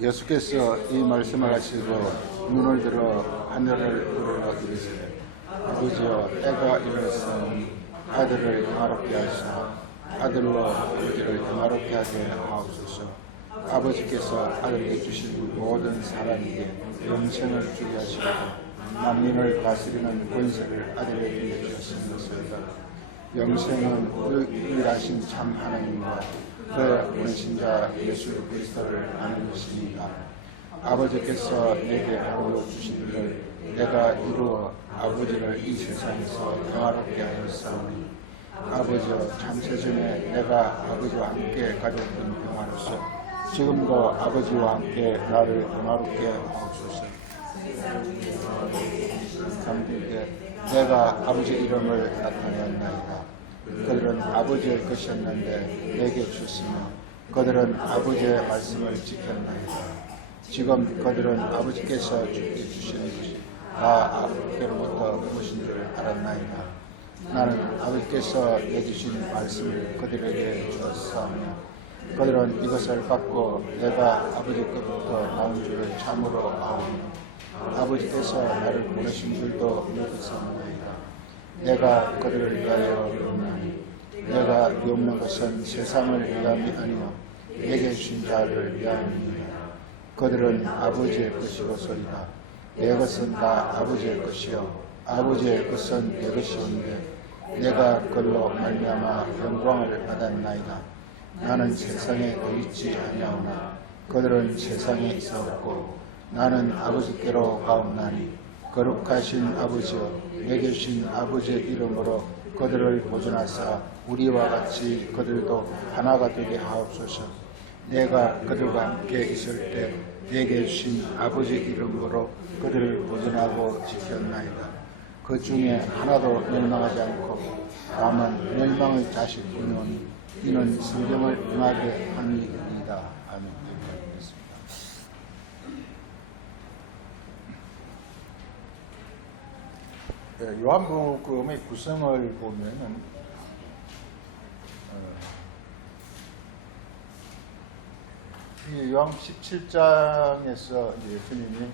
예수께서 이 말씀을 하시고 눈을 들어 하늘을 우러러 이르시되 아버지여 때가 이르렀으니 아들을 영화롭게 하시고 아들로 아버지를 영화롭게 하게 하옵소서. 아버지께서 아들에게 주신 모든 사람에게 영생을 주게 하시고 만민을 다스리는 권세를 아들에게 주셨으면서도 영생은 유일하신 참 하나님과 그의 보내신 자 예수 그리스도를 아는 것입니다. 아버지께서 내게 하루 주신 일을 내가 이루어 아버지를 이 세상에서 영화롭게 하였사오니 아버지여 창세전에 내가 아버지와 함께 가졌던 평화로서 지금도 아버지와 함께 나를 영화롭게 하옵소서. 삼일째 내가 아버지 이름을 나타내었나이다. 그들은 아버지의 것이었는데 내게 주시며 그들은 아버지의 말씀을 지켰나이다. 지금 그들은 아버지께서 주께 주시는 것이 다 아버지께로부터 오신 줄 알았나이다. 나는 아버지께서 내주신 말씀을 그들에게 주었사오며 그들은 이것을 받고 내가 아버지께로부터 나온 줄을 참으로 아오며 아버지께서 나를 보내신 줄도 믿었사옵나이다. 내가 그들을 위하여 비옵나니 내가 비옵는 것은 세상을 위함이 아니요 내게 주신 자를 위함이니라. 그들은 아버지의 것이로소이다. 내 것은 다 아버지의 것이요 아버지의 것은 내 것이온데 내가 그걸로 말미암아 영광을 받았나이다. 나는 세상에 있지 아니하오나 그들은 세상에 있었고 나는 아버지께로 가옵나니 거룩하신 아버지여 내게 주신 아버지의 이름으로 그들을 보존하사 우리와 같이 그들도 하나가 되게 하옵소서. 내가 그들과 함께 있을 때 내게 주신 아버지 이름으로 그들을 보존하고 지켰나이다. 그 중에 하나도 멸망하지 않고 다만 멸망의 자식뿐이오니 이는 성경을 응하게 함이니이다. 아멘. 네, 요한복음의 구성을 보면은 이 요한복음 17장에서 이제 예수님이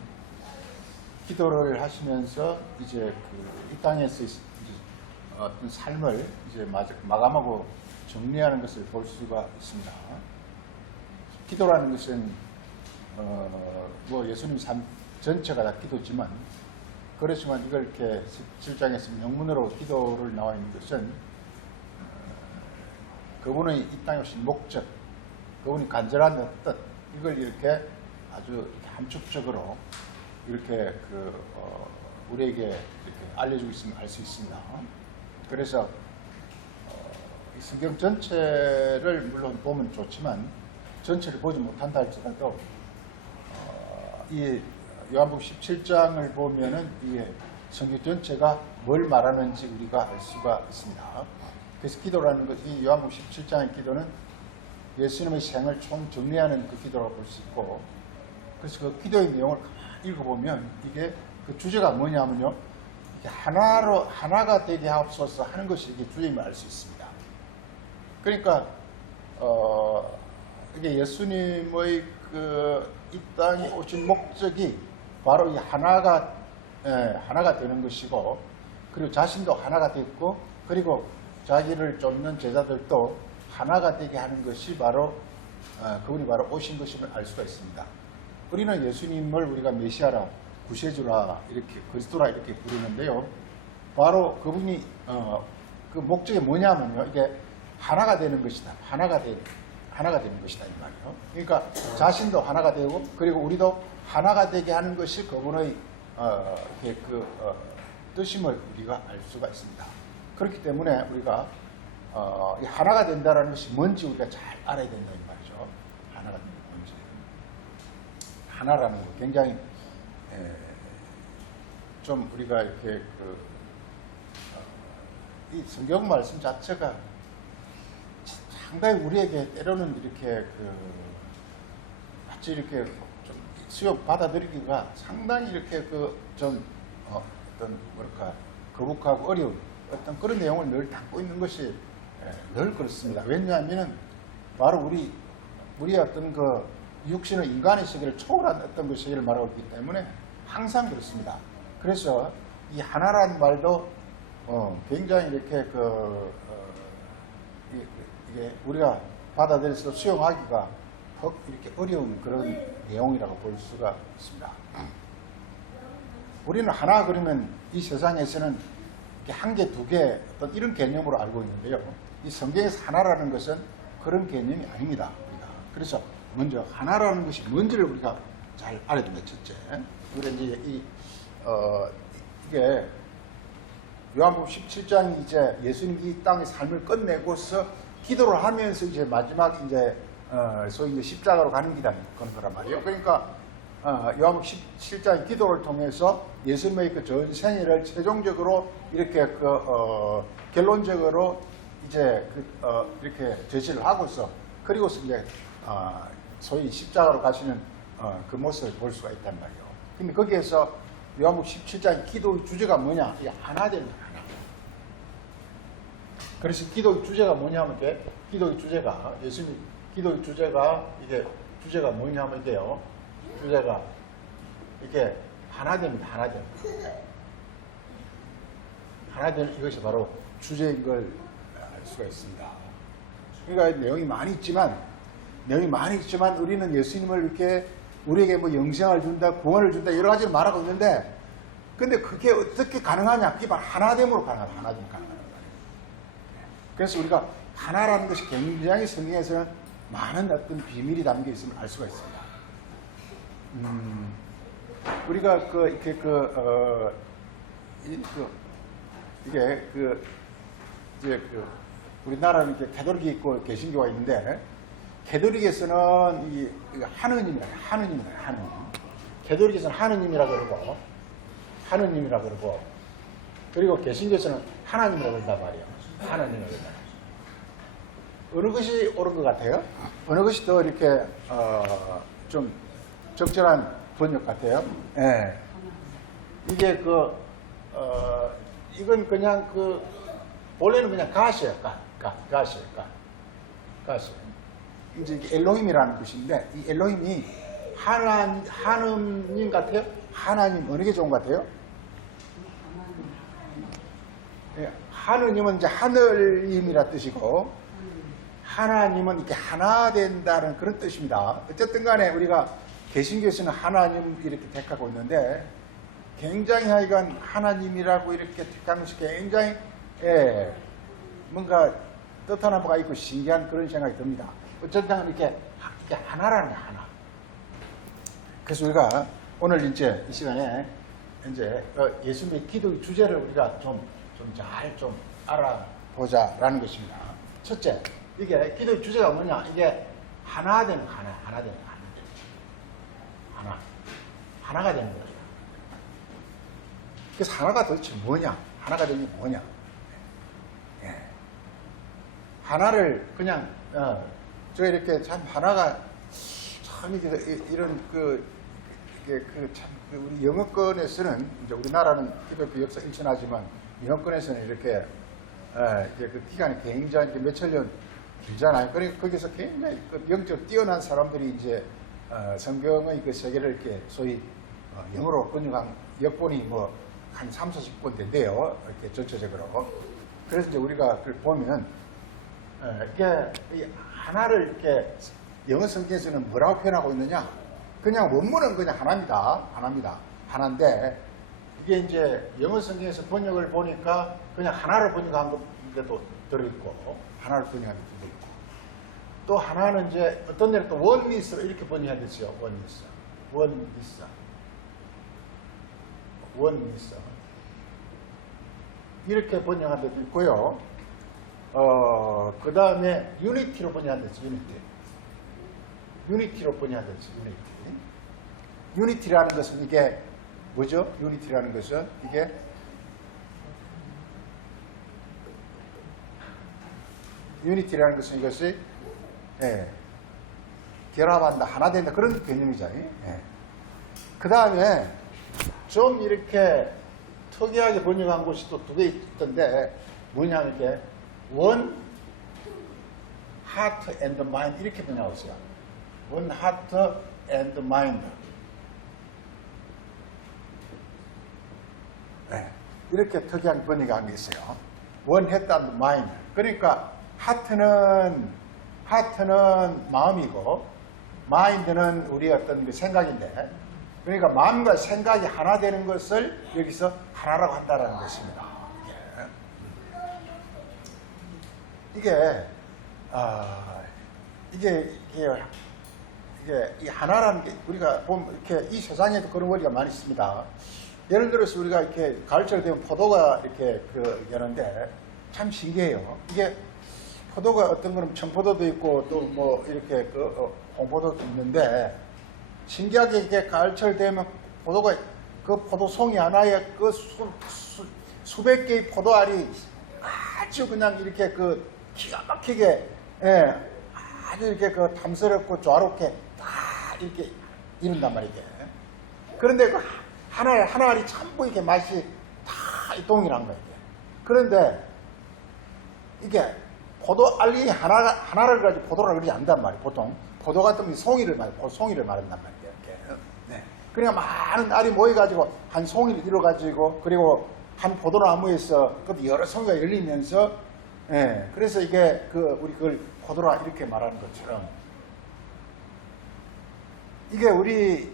기도를 하시면서 이제 이 땅에서 어떤 삶을 이제 마감하고 정리하는 것을 볼 수가 있습니다. 기도라는 것은 뭐 예수님 삶 전체가 다 기도지만 그렇지만 이걸 이렇게 17장에서 영문으로 기도를 나와 있는 것은 그분의 이 땅에 오신 목적, 그분이 간절한 뜻, 이걸 이렇게 아주 함축적으로 이렇게 우리에게 이렇게 알려주고 있으면 알 수 있습니다. 그래서 성경 전체를 물론 보면 좋지만 전체를 보지 못한다 할지라도 이 요한복음 17장을 보면은 이 성경 전체가 뭘 말하는지 우리가 알 수가 있습니다. 그래서 기도라는 것, 이 요한복음 17장의 기도는 예수님의 생을 총 정리하는 그 기도라고 볼 수 있고, 그래서 그 기도의 내용을 읽어보면 이게 그 주제가 뭐냐면요, 이게 하나가 되게 하옵소서 하는 것이 이게 주제임을 알 수 있습니다. 그러니까 이게 예수님의 이 땅에 오신 목적이 바로 이 하나가 되는 것이고, 그리고 자신도 하나가 됐고, 그리고 자기를 쫓는 제자들도 하나가 되게 하는 것이 바로 그분이 바로 오신 것임을 알 수가 있습니다. 우리는 예수님을 우리가 메시아라, 구세주라, 이렇게 그리스도라 이렇게 부르는데요. 바로 그분이 그 목적이 뭐냐면요, 이게 하나가 되는 것이다. 하나가 되는 것이다 이 말이에요. 그러니까 자신도 하나가 되고, 그리고 우리도 하나가 되게 하는 것이 그분의 뜻임을 우리가 알 수가 있습니다. 그렇기 때문에 우리가 이 하나가 된다는 것이 뭔지 우리가 잘 알아야 된다 이 말이죠. 하나가 되는 게 뭔지. 하나라는 거 굉장히 좀 우리가 이렇게 이 성경 말씀 자체가 상당히 우리에게 때로는 이렇게 마치 이렇게 좀 수용 받아들이기가 상당히 이렇게 좀 어떤 뭐랄까 거북하고 어려운 어떤 그런 내용을 늘 담고 있는 것이 늘 그렇습니다. 왜냐하면은 바로 우리의 어떤 육신은 인간의 세계를 초월한 어떤 그 세계를 말하고 있기 때문에 항상 그렇습니다. 그래서 이 하나라는 말도 굉장히 이렇게 이게 우리가 받아들여서 수용하기가 더 이렇게 어려운 그런 내용이라고 볼 수가 있습니다. 우리는 하나 그러면 이 세상에서는 이렇게 한 개, 두 개 어떤 이런 개념으로 알고 있는데요. 이 성경에서 하나라는 것은 그런 개념이 아닙니다. 우리가. 그래서 먼저 하나라는 것이 뭔지를 우리가 잘 알아야 됩니다. 첫째. 우리가 이제 이게 요한복음 17장이 이제 예수님이 이 땅의 삶을 끝내고서 기도를 하면서 이제 마지막 이제 소위 이제 십자가로 가는 길이 그런 거란 말이에요. 그러니까 요한복음 17장 기도를 통해서 예수님의 그 전생애를 최종적으로 이렇게 결론적으로 이제 이렇게 제시를 하고서 그리고서 이제 소위 십자가로 가시는 그 모습을 볼 수가 있단 말이에요. 근데 거기에서 요한복음 17장 기도의 주제가 뭐냐? 이게 하나 되는 거야. 하나. 그래서 기도의 주제가 뭐냐면 이게 기도의 주제가 예수님 기도의 주제가 이게 주제가 뭐냐면 이게요. 주제가 이게 하나 됩니다. 하나 됩니다. 하나 되는 이것이 바로 주제인 걸 알 수가 있습니다. 그러니까 내용이 많이 있지만 우리는 예수님을 이렇게 우리에게 뭐 영생을 준다, 구원을 준다 여러 가지를 말하고 있는데 근데 그게 어떻게 가능하냐? 그게 바로 하나됨으로 가능하다. 하나됨 가능하다. 그래서 우리가 하나라는 것이 굉장히 성경에서는 많은 어떤 비밀이 담겨 있음을 알 수가 있습니다. 우리가 이제 우리나라는 이렇게 가톨릭이 있고 개신교가 있는데 가톨릭에서는 이 하느님이라 하느님. 가톨릭에서는 하느님이라 그러고 그리고 개신교에서는 하나님이라 그런단 말이에요. 하나님이라 그런다. 어느 것이 옳은 것 같아요? 어느 것이 더 이렇게 좀 적절한 번역 같아요? 예. 이게 이건 그냥 원래는 그냥 가시예요. 가시예요. 가시. 이제 엘로힘이라는 것인데 이 엘로힘이 하느님 같아요? 하나님 어느 게 좋은 것 같아요? 예, 하느님은 이제 하늘님이라 뜻이고 하나님은 이렇게 하나 된다는 그런 뜻입니다. 어쨌든 간에 우리가 개신교에서는 하나님 이렇게 택하고 있는데 굉장히 하여간 하나님이라고 이렇게 택하는 것이 굉장히 뭔가 뜻하나 뭐가 있고 신기한 그런 생각이 듭니다. 어쨌든 이렇게 하나라는 게 하나. 그래서 우리가 오늘 이제 이 시간에 이제 예수님의 기도의 주제를 우리가 좀 잘 좀 알아보자라는 것입니다. 첫째, 이게 기도의 주제가 뭐냐? 이게 하나 되는 하나 되는 하나가 되는 거죠. 그래서 하나가 도대체 뭐냐? 하나가 되는 게 뭐냐? 예. 하나를 그냥 저 이렇게 참 하나가 참 이런 참 우리 영어권에서는 이제 우리나라는 기독교 역사 일천하지만 영어권에서는 이렇게 그 기간이 굉장히 몇천 년 길잖아요. 그러니까 거기서 굉장히 영적 뛰어난 사람들이 이제 성경의 그 세계를 이렇게 소위 영어로 번역한 역본이 뭐 한 30-40권 된대요. 이렇게 전체적으로. 그래서 이제 우리가 그걸 보면 이게 하나를 이렇게 영어 성경에서는 뭐라고 표현하고 있느냐? 그냥 원문은 그냥 하나입니다. 하나인데 이게 이제 영어 성경에서 번역을 보니까 그냥 하나를 번역한 것도 들어있고 하나를 번역한 것도 들어있고 또 하나는 이제 어떤 데는 또 원리스로 이렇게 번역했어요. 원리스 이렇게 번역한 데도 있고요. 그 다음에 유니티로 번역한 데도 있어요. 유니티로 번역한 데도 있어요. 유니티라는 것은 이게 뭐죠? 유니티라는 것은 이게 유니티라는 것은 이것이 결합한다, 하나 된다 그런 개념이잖아요. 그 다음에 좀 이렇게 특이하게 번역한 곳이 또 두 개 있던데 뭐냐면 이게 one heart and mind 이렇게 번역하고 있어요. one heart and mind. 네, 이렇게 특이한 번역이 한 게 있어요. one heart and mind. 그러니까 하트는 마음이고 마인드는 우리의 어떤 그 생각인데, 그러니까 마음과 생각이 하나 되는 것을 여기서 하나라고 한다는 것입니다. 이게 이 하나라는 게 우리가 보면 이렇게 이 세상에도 그런 원리가 많이 있습니다. 예를 들어서 우리가 이렇게 가을철 되면 포도가 이렇게 여는데 참 신기해요. 이게 포도가 어떤 거는 청포도도 있고 또 뭐 이렇게 홍포도도 있는데, 신기하게 이게 가을철 되면 포도가 그 포도송이 하나에 그 수백 개의 포도알이 아주 그냥 이렇게 기가 막히게, 아주 이렇게 탐스럽고 조화롭게 다 이렇게 이룬단 말이죠. 그런데 그 하나 알이 전부 이렇게 맛이 다 동일한 거예요. 그런데 이게 포도 알이 하나를 가지고 포도라고 그러지 않단 말이에요. 보통 포도 같은 송이를 말한단 말이에요. 이렇게. 네. 그러니까 많은 알이 모여가지고 한 송이를 이뤄가지고, 그리고 한 포도나무에서 여러 송이가 열리면서, 그래서 이게 우리 그걸 포도라 이렇게 말하는 것처럼, 이게 우리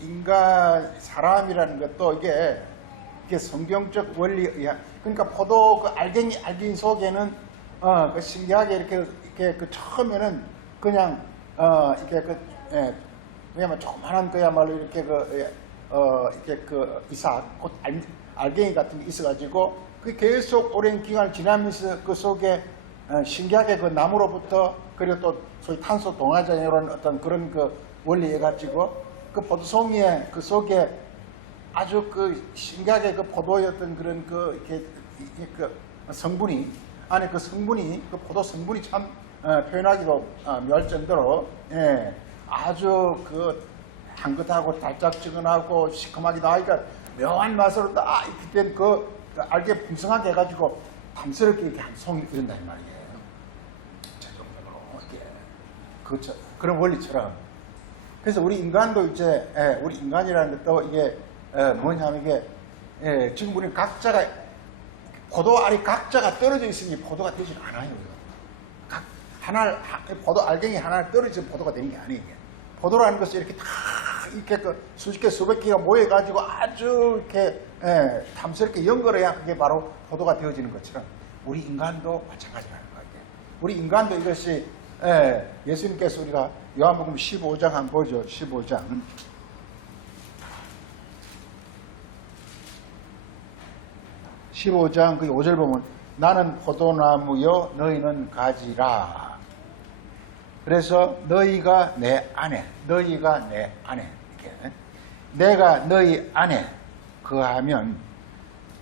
인간 사람이라는 것도 이게 성경적 원리에 의한, 그러니까 포도 알갱이 속에는 신기하게 이렇게 처음에는 그냥 왜냐면 조그만한 그야말로 이렇게 이삭 곧 알갱이 같은 게 있어가지고 그 계속 오랜 기간을 지나면서 그 속에 신기하게 그 나무로부터, 그리고 또 소위 탄소 동화장이라는 어떤 그런 원리에 가지고 그 포도송이의 그 속에 아주 신기하게 포도의 어떤 그런 성분이, 안에 성분이, 포도 성분이 참 표현하기도 묘할 정도로, 아주 향긋하고 달짝지근하고 시큼하기도 하니까 묘한 맛으로 딱 이렇게 된 알게 풍성하게 해가지고 탐스럽게 이렇게 한 송이 이런다 이 말이에요. 저 정도로 이렇게 그런 원리처럼. 그래서 우리 인간도 이제 우리 인간이라는 것도 이게 뭐냐면 이게 지금 우리 각자가 포도 알이 각자가 떨어져 있으니 포도가 되지 않아요. 포도 알갱이 하나 떨어져 포도가 되는 게 아니에요. 포도라는 것은 이렇게 다 이렇게 수십 개 수백 개가 모여가지고 아주 이렇게 탐스럽게 연결해야 그게 바로 포도가 되어지는 것처럼 우리 인간도 마찬가지라는 거예요. 우리 인간도 이것이 예수님께서 우리가 요한복음 15장 한번 보죠. 15장. 15장 그 5절 보면 나는 포도나무요 너희는 가지라. 그래서 너희가 내 안에 이렇게 내가 너희 안에 거하면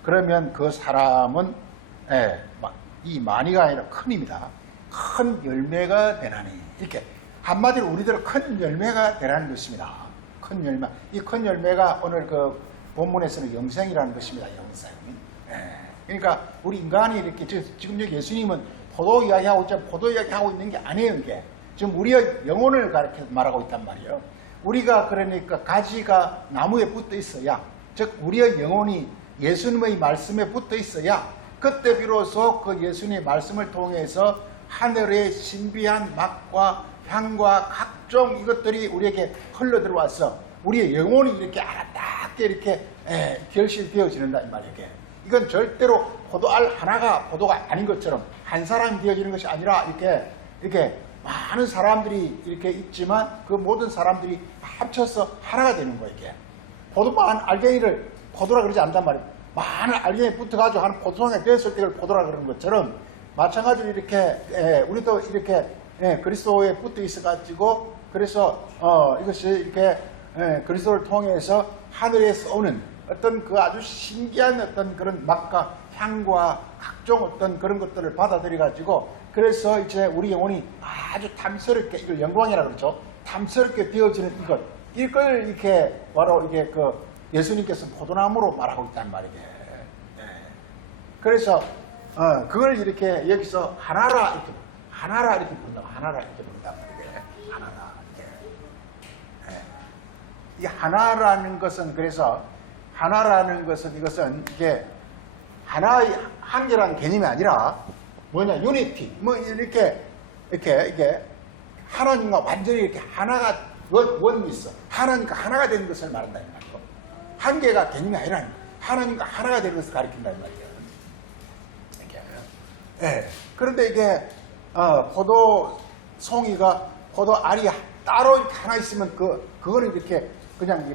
그러면 그 사람은 이 많이가 아니라 큰입니다. 큰 열매가 되나니, 이렇게 한마디로 우리들 큰 열매가 되라는 것입니다. 큰 열매. 이 큰 열매가 오늘 본문에서는 영생이라는 것입니다. 영생. 그러니까 우리 인간이 이렇게 지금 여기 예수님은 포도 이야기하고 있죠. 포도 이야기하고 있는 게 아니에요. 이게 지금 우리의 영혼을 가르쳐 말하고 있단 말이에요. 우리가 그러니까 가지가 나무에 붙어 있어야, 즉 우리의 영혼이 예수님의 말씀에 붙어 있어야 그때 비로소 그 예수님의 말씀을 통해서 하늘의 신비한 맛과 향과 각종 이것들이 우리에게 흘러 들어와서 우리의 영혼이 이렇게 아름답게 이렇게 결실되어지는다 이 말이에요. 이건 절대로 포도알 하나가 포도가 아닌 것처럼 한 사람이 되어지는 것이 아니라 이렇게 많은 사람들이 이렇게 있지만 그 모든 사람들이 합쳐서 하나가 되는 거예요. 이게 포도만 알갱이를 포도라 그러지 않단 말이에요. 많은 알갱이 붙어가지고 한 포도송이 되었을 때 포도라 그러는 것처럼 마찬가지로 이렇게 우리도 이렇게 그리스도에 붙어 있어가지고 그래서 이것이 이렇게 그리스도를 통해서 하늘에서 오는 어떤 그 아주 신기한 어떤 그런 맛과 향과 각종 어떤 그런 것들을 받아들여가지고 그래서 이제 우리 영혼이 아주 탐스럽게, 이걸 영광이라고 그러죠. 탐스럽게 되어지는 이걸 이렇게 바로 이게 예수님께서 포도나무로 말하고 있단 말이에요. 그래서 그걸 이렇게 여기서 하나라, 이렇게 하나라 이렇게 부른다. 하나라 이렇게 부른단 말이에요. 하나라 이렇게. 예. 이 하나라는 것은 그래서 하나라는 것은 이것은 이게 하나의 한계라는 개념이 아니라 뭐냐 유니티 뭐 이게 하나님과 완전히 이렇게 하나가 원이 있어. 하나님과 하나가 되는 것을 말한다 이 말이에요. 한계가 개념이 아니라 하나님과 하나가 되는 것을 가리킨다 이 말이에요. 이렇게. 예. 그런데 이게 포도송이가 포도 알이 따로 이렇게 하나 있으면 그거는 이렇게 그냥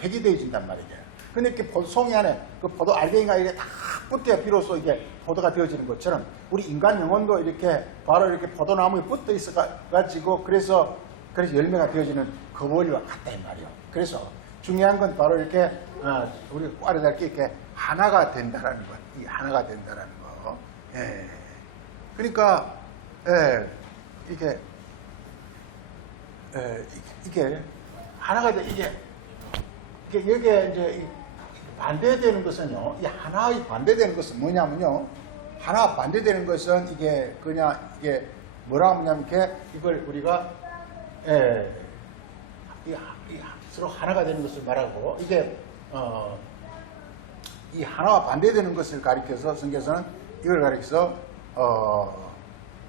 폐기되어진단 말이에요. 근데 이렇게 포도송이 안에 그 포도 알갱이가 이렇게 다 붙어야 비로소 이게 포도가 되어지는 것처럼 우리 인간 영혼도 이렇게 바로 이렇게 포도나무에 붙어 있어가지고 그래서 열매가 되어지는 그 원리와 같다 이 말이에요. 그래서 중요한 건 바로 이렇게 우리 꽈리달게 이렇게 하나가 된다라는 것, 이 하나가 된다라는 거. 예. 그러니까 이게 하나가 돼 이게 여기에 이제 반대되는 것은요. 이 하나의 반대되는 것은 뭐냐면요. 하나 반대되는 것은 이게 그냥 이게 뭐라 하냐면 이걸 우리가 서로 하나가 되는 것을 말하고 이게 이 하나와 반대되는 것을 가리켜서 성경에서는 이걸 가리켜서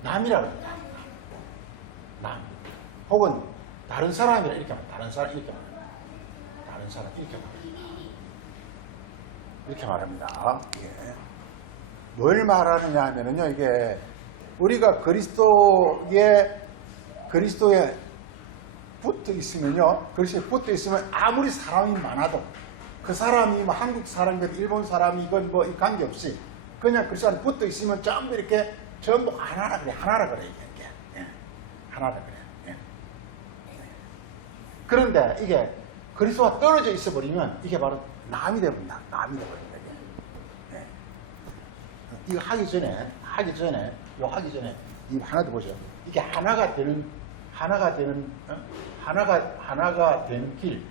남이라고 합니다. 남 혹은 다른 사람이라 이렇게 말합니다. 다른 사람 이렇게 말합니다. 다른 사람 이렇게 말합니다. 이렇게 말합니다. 예. 뭘 말하느냐 하면은요, 이게 우리가 그리스도에 붙어 있으면요, 그리스도에 붙어 있으면 아무리 사람이 많아도 그 사람이 뭐 한국 사람이든 일본 사람이건 뭐 관계없이 그냥 그 사람 붙어 있으면 전부 이렇게 전부 하나라 그래, 하나라 그래 이게 하나라 그래. 예. 그런데 이게 그리스도와 떨어져 있어 버리면 이게 바로 남이 되어버린다. 남이 되어버린다. 예. 이거 하기 전에 이거 하나 더 보죠. 이게 하나가 되는 길,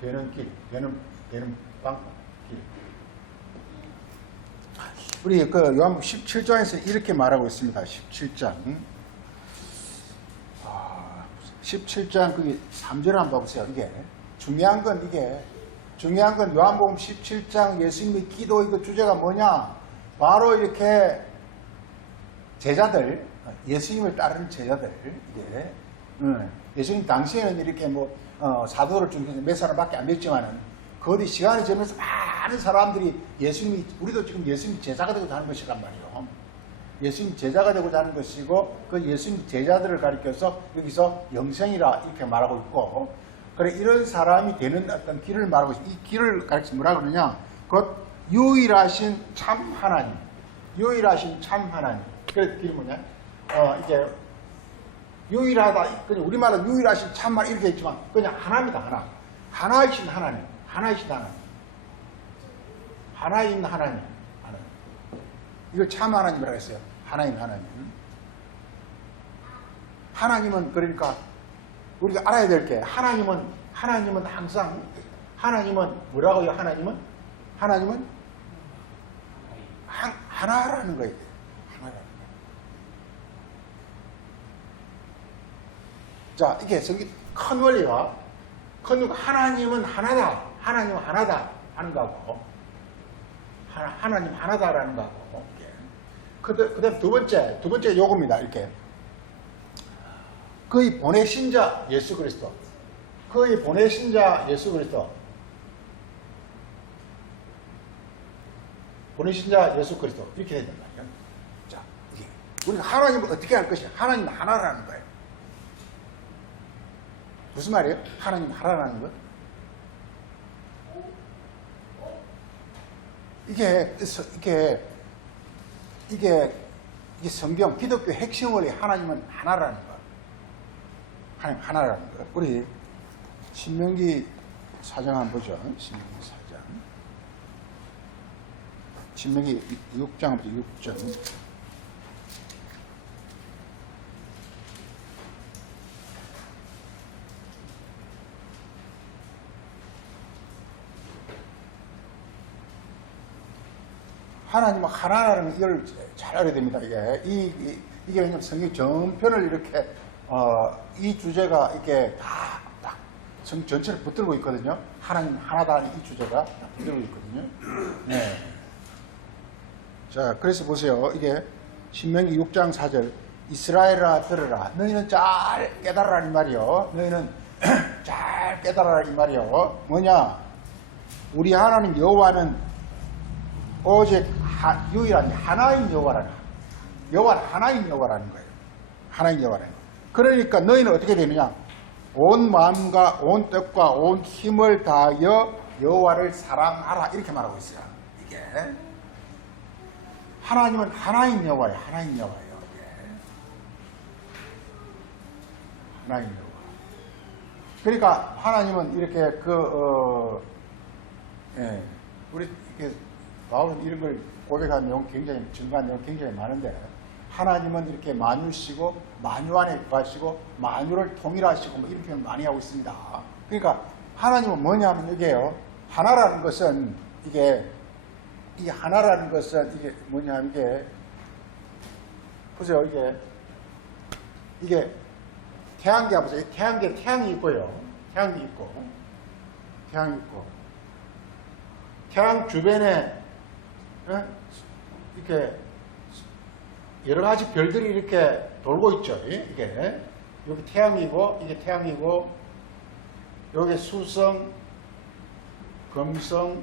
되는 방법, 길. 우리 그 요한복음 17장에서 이렇게 말하고 있습니다. 17장. 17장 그게 3절 한번 봐보세요. 이게 중요한 건 요한복음 17장 예수님의 기도 이거 주제가 뭐냐? 바로 이렇게 제자들, 예수님을 따르는 제자들, 이게 예수님 당시에는 이렇게 뭐 사도를 중심해서 몇 사람밖에 안 됐지만은 그 어디 시간이 지나면서 많은 사람들이 우리도 지금 예수님 제자가 되고 사는 것이란 말이에요. 예수님 제자가 되고자 하는 것이고 그 예수님 제자들을 가리켜서 여기서 영생이라 이렇게 말하고 있고 그래 이런 사람이 되는 어떤 길을 말하고 있습니다. 이 길을 가리켜서 뭐라 그러냐 곧 유일하신 참 하나님 그래서 길이 뭐냐 이게 유일하다 그냥 우리말로 유일하신 참말 이렇게 했지만 그냥 하나입니다. 하나이신 하나님 하나에 있는 하나님 이걸 참 하나님이라고 했어요. 하나님. 하나님은 그러니까 우리가 알아야 될 게 하나님은 항상 하나님은 뭐라고요? 하나님은 하나라는 거예요. 하나라는 거예요. 자, 이게 저기 큰 원리와 하나님은 하나다. 하나님은 하나다 하는 거고 하나님 하나다라는 거고 그 다음 두 번째 요겁니다. 이렇게 그의 보내신 자 예수 그리스도 이렇게 된단 말이에요. 자, 이게 우리가 하나님을 어떻게 할 것이냐? 하나님은 하나라는 거예요. 무슨 말이에요? 하나님 하나라는 것? 이게 성경 기독교 핵심 원리 하나님은 하나라는 것. 하나님 하나라는 것. 우리 신명기 4장 한번 보죠. 신명기 6장부터 6절. 하나님은 하나라는 이걸 잘 알아야 됩니다. 이게 왜냐면 성경 전편을 이렇게 이 주제가 이렇게 딱 성경 전체를 붙들고 있거든요. 하나님 하나다는 이 주제가 딱 붙들고 있거든요. 네. 자, 그래서 보세요. 이게 신명기 6장 4절 이스라엘아 들으라. 너희는 잘 깨달으라 이 말이요. 너희는 잘 깨달으라 이 말이요. 뭐냐? 우리 하나님 여호와는 오직 유일한 하나인 여호와라는 하나인 여호와라는 거예요. 하나인 여호와라는 거예요. 그러니까 너희는 어떻게 되느냐? 온 마음과 온 뜻과 온 힘을 다하여 여호와를 사랑하라 이렇게 말하고 있어요. 이게 하나님은 하나인 여호와예요. 하나인 여호와예요. 하나인 여호와. 그러니까 하나님은 이렇게 우리 이렇게 바울은 이런 걸 고백한 내용 굉장히 증거한 내용 굉장히 많은데 하나님은 이렇게 만유시고 만유 안에 거하시고 만유를 통일하시고 뭐 이렇게 많이 하고 있습니다. 그러니까 하나님은 뭐냐면 이게요. 하나라는 것은 이 하나라는 것은 이게 뭐냐면 보세요. 이게 태양계 보세요. 태양계 태양이 있고요. 태양이 있고 태양 주변에 이렇게 여러 가지 별들이 이렇게 돌고 있죠. 이게 여기 태양이고 이게 태양이고 여기 수성, 금성,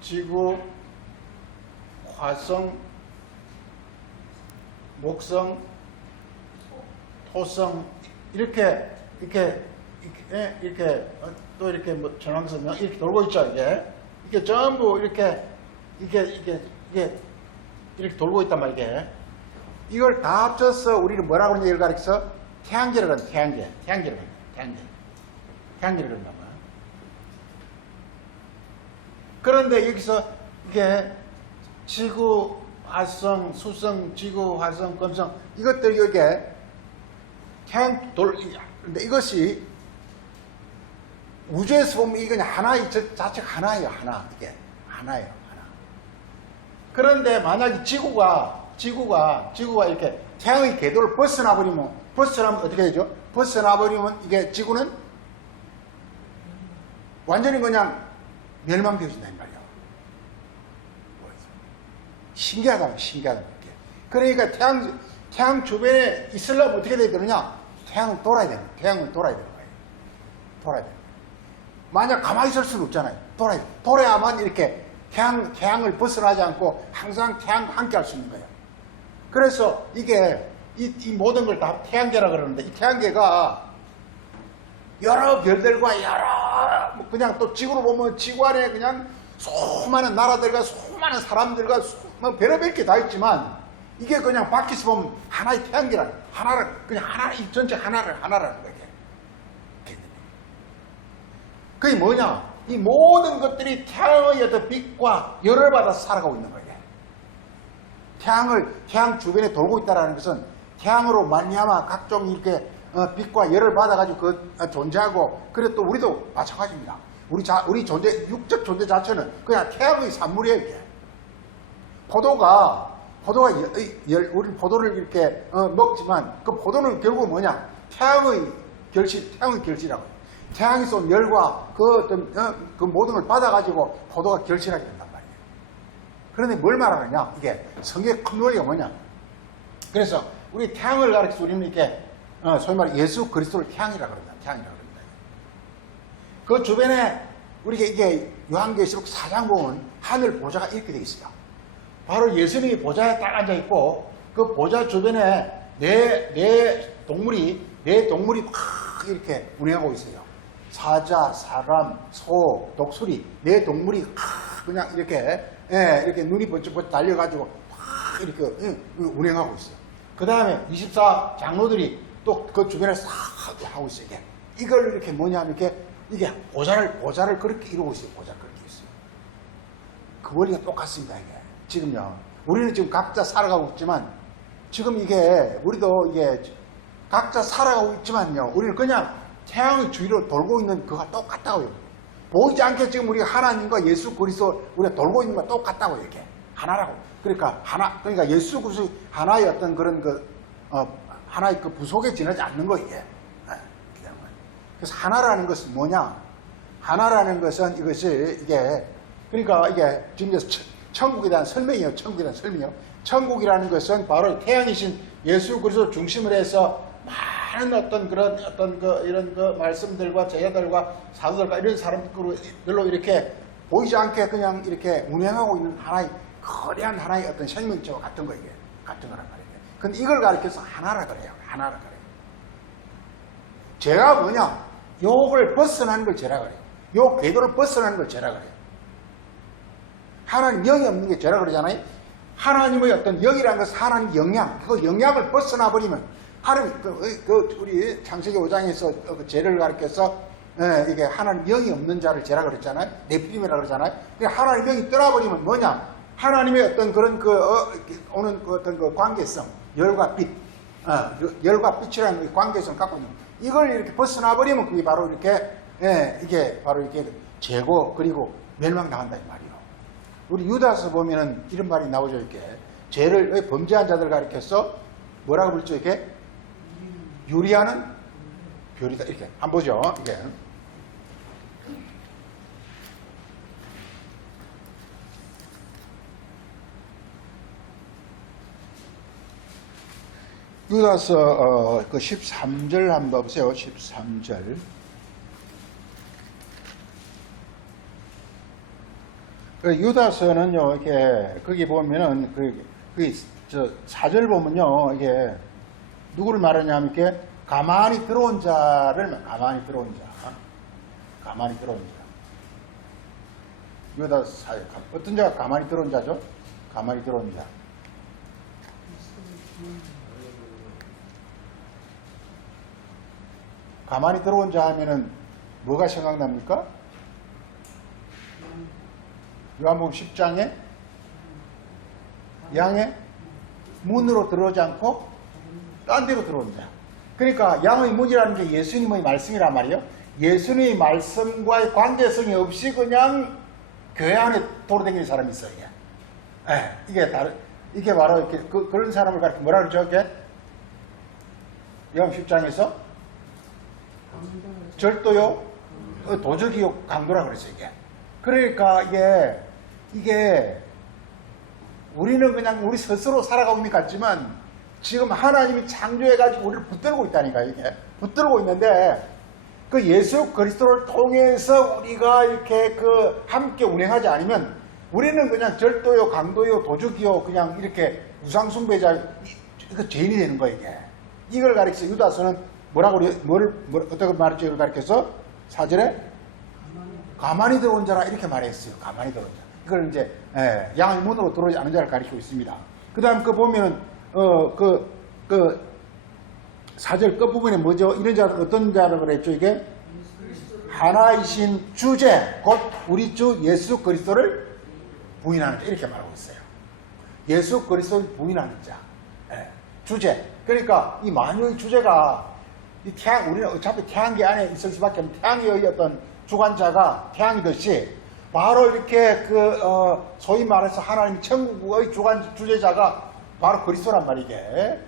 지구, 화성, 목성, 토성 이렇게 또 이렇게 뭐 전왕성 이렇게 돌고 있죠. 이게 전부 이렇게 돌고 있단 말이에요. 이걸 다 합쳐서 우리는 뭐라고 하는 얘기를 가르쳐서 태양계를 하는 태양계를 한단 말이에요. 그런데 여기서 이게 지구, 화성, 수성, 지구, 화성, 금성 이것들이 이게 근데 이것이 우주에서 보면 이건 하나의 자체가 하나예요. 이게 하나예요. 그런데 만약에 지구가 이렇게 태양의 궤도를 벗어나면 어떻게 되죠? 벗어나버리면 이게 지구는 완전히 그냥 멸망되어진다 이 말이야. 신기하다. 그러니까 태양 주변에 있으려면 어떻게 돼야 되느냐? 태양을 돌아야 되는 거예요. 만약 가만히 있을 수는 없잖아요. 돌아야만 이렇게 태양을 벗어나지 않고 항상 태양과 함께 할 수 있는 거예요. 그래서 이게 이 모든 걸 다 태양계라 그러는데 이 태양계가 여러 별들과 그냥 또 지구로 보면 지구 안에 그냥 수많은 나라들과 수많은 사람들과 별의별 게 다 있지만 이게 그냥 밖에서 보면 하나의 태양계라 그냥 이 전체 하나라는 거예요. 그게 뭐냐? 이 모든 것들이 태양의 어떤 빛과 열을 받아서 살아가고 있는 거예요. 태양 주변에 돌고 있다는 것은 태양으로 말미암아 각종 이렇게 빛과 열을 받아가지고 존재하고, 그래 또 우리도 마찬가지입니다. 우리 존재, 육적 존재 자체는 그냥 태양의 산물이에요, 이게. 우리 포도를 이렇게 먹지만 그 포도는 결국 뭐냐? 태양의 결실이라고. 태양이 쏜 열과 그 모든 걸 받아가지고 포도가 결실하게 된단 말이에요. 그런데 뭘 말하느냐? 이게 성경의 큰 논리가 뭐냐? 그래서 우리 태양을 가르쳐서 우리는 이렇게 소위 말해 예수 그리스도를 태양이라고 그럽니다. 그 주변에 우리가 이게 요한계시록 4장 보면 하늘 보좌가 이렇게 되어 있어요. 바로 예수님이 보좌에 딱 앉아 있고 그 보좌 주변에 네 동물이 막 이렇게 운행하고 있어요. 사자, 사람, 소, 독수리 네 동물이 그냥 이렇게 눈이 번쩍번쩍 달려가지고 막 이렇게 운행하고 있어요. 그 다음에 24 장로들이 또 그 주변에 싹 하고 있어요. 이걸 이렇게 뭐냐면 이게 보좌를 그렇게 이루고 있어요. 보좌를 그렇게 있어요. 그 원리가 똑같습니다. 이게 지금요. 우리는 지금 각자 살아가고 있지만 지금 우리도 각자 살아가고 있지만요. 우리는 그냥 태양의 주위로 돌고 있는 그가 똑같다고요. 보이지 않게 지금 우리가 하나님과 예수 그리스도 우리가 돌고 있는 거 똑같다고 이렇게 하나라고. 그러니까 그러니까 예수 그리스도 하나의 어떤 그런 하나의 그 부속에 지나지 않는 거 이게. 그래서 하나라는 것은 뭐냐? 하나라는 것은 이게 그러니까 이게 지금 천국에 대한 설명이에요. 천국에 대한 설명이요. 천국이라는 것은 바로 태양이신 예수 그리스도 중심으로 해서 많은 이런 말씀들과 제자들과 사도들과 이런 사람들로 이렇게 보이지 않게 그냥 이렇게 운행하고 있는 하나의 거대한 하나의 어떤 생명체와 같은 거 이게 같은 거란 말이에요. 근데 이걸 가리켜서 하나라 그래요. 하나라 그래요. 죄가 뭐냐? 요걸 벗어나는 걸 죄라 그래요. 요 궤도를 벗어나는 걸 죄라 그래요. 하나님 영이 없는 게 죄라 그러잖아요. 하나님의 어떤 영이라는 것은 하나님 영향, 그 영향을 벗어나 버리면 하나님 우리 창세기 5장에서 그 죄를 가리켜서 이게 하나님 영이 없는 자를 죄라 그랬잖아요. 네피림이라 그러잖아요. 그러니까 하나님 영이 떠나버리면 뭐냐? 하나님의 어떤 그런 오는 어떤 그 관계성, 열과 빛, 열과 빛이라는 그 관계성 갖고 있는 이걸 이렇게 벗어나 버리면 그게 바로 이렇게 이게 바로 이렇게 죄고 그리고 멸망당한다 이 말이에요. 우리 유다서 보면은 이런 말이 나오죠. 이렇게 죄를 범죄한 자들 가리켜서 뭐라고 부르죠? 이렇게 유리하는 별이다. 이렇게 한번 보죠. 이게 유다서 그 13절 한번 보세요. 13절. 유다서는요, 이렇게, 거기 보면은, 저 4절 보면요, 이게, 누구를 말하냐면, 이렇게, 가만히 들어온 자를, 가만히 들어온 자. 가만히 들어온 자. 유다서, 어떤 자가 가만히 들어온 자죠? 가만히 들어온 자. 가만히 들어온 자 하면은, 뭐가 생각납니까? 요한복음 10장에 양의 문으로 들어오지 않고 딴 데로 들어온다. 그러니까 양의 문이라는 게 예수님의 말씀이란 말이에요. 예수님의 말씀과의 관계성이 없이 그냥 교회 안에 돌아다니는 사람이 있어요. 이게 바로 이렇게 그런 사람을 가르쳐 뭐라 그러죠? 이게 요한 10장에서 절도요, 도적이요, 강도라 그랬어요. 이게. 그러니까 이게 우리는 그냥 우리 스스로 살아가고 있는 것 같지만 지금 하나님이 창조해가지고 우리를 붙들고 있다니까. 이게 붙들고 있는데 그 예수 그리스도를 통해서 우리가 이렇게 함께 운행하지 않으면 우리는 그냥 절도요, 강도요, 도둑이요, 그냥 이렇게 우상숭배자, 이거 죄인이 되는 거예요. 이걸 가리켜서 유다서는 어떻게 말했죠? 이걸 가리켜서 4절에 가만히 들어온 자라 이렇게 말했어요. 가만히 들어온 자. 이걸 이제 양의 문으로 들어오지 않은 자를 가리키고 있습니다. 그 다음 보면은 4절 끝부분에 뭐죠? 이런 자들 어떤 자라고 그랬죠? 이게 하나이신 주제 곧 우리 주 예수 그리스도를 부인하는 자 이렇게 말하고 있어요. 예수 그리스도를 부인하는 자. 주제. 그러니까 이 만유의 주제가 이 우리는 어차피 태양계 안에 있을 수밖에 없는 태양의 어떤 주관자가 태양이듯이 바로 이렇게 소위 말해서 하나님 천국의 주제자가 바로 그리스도란 말이게.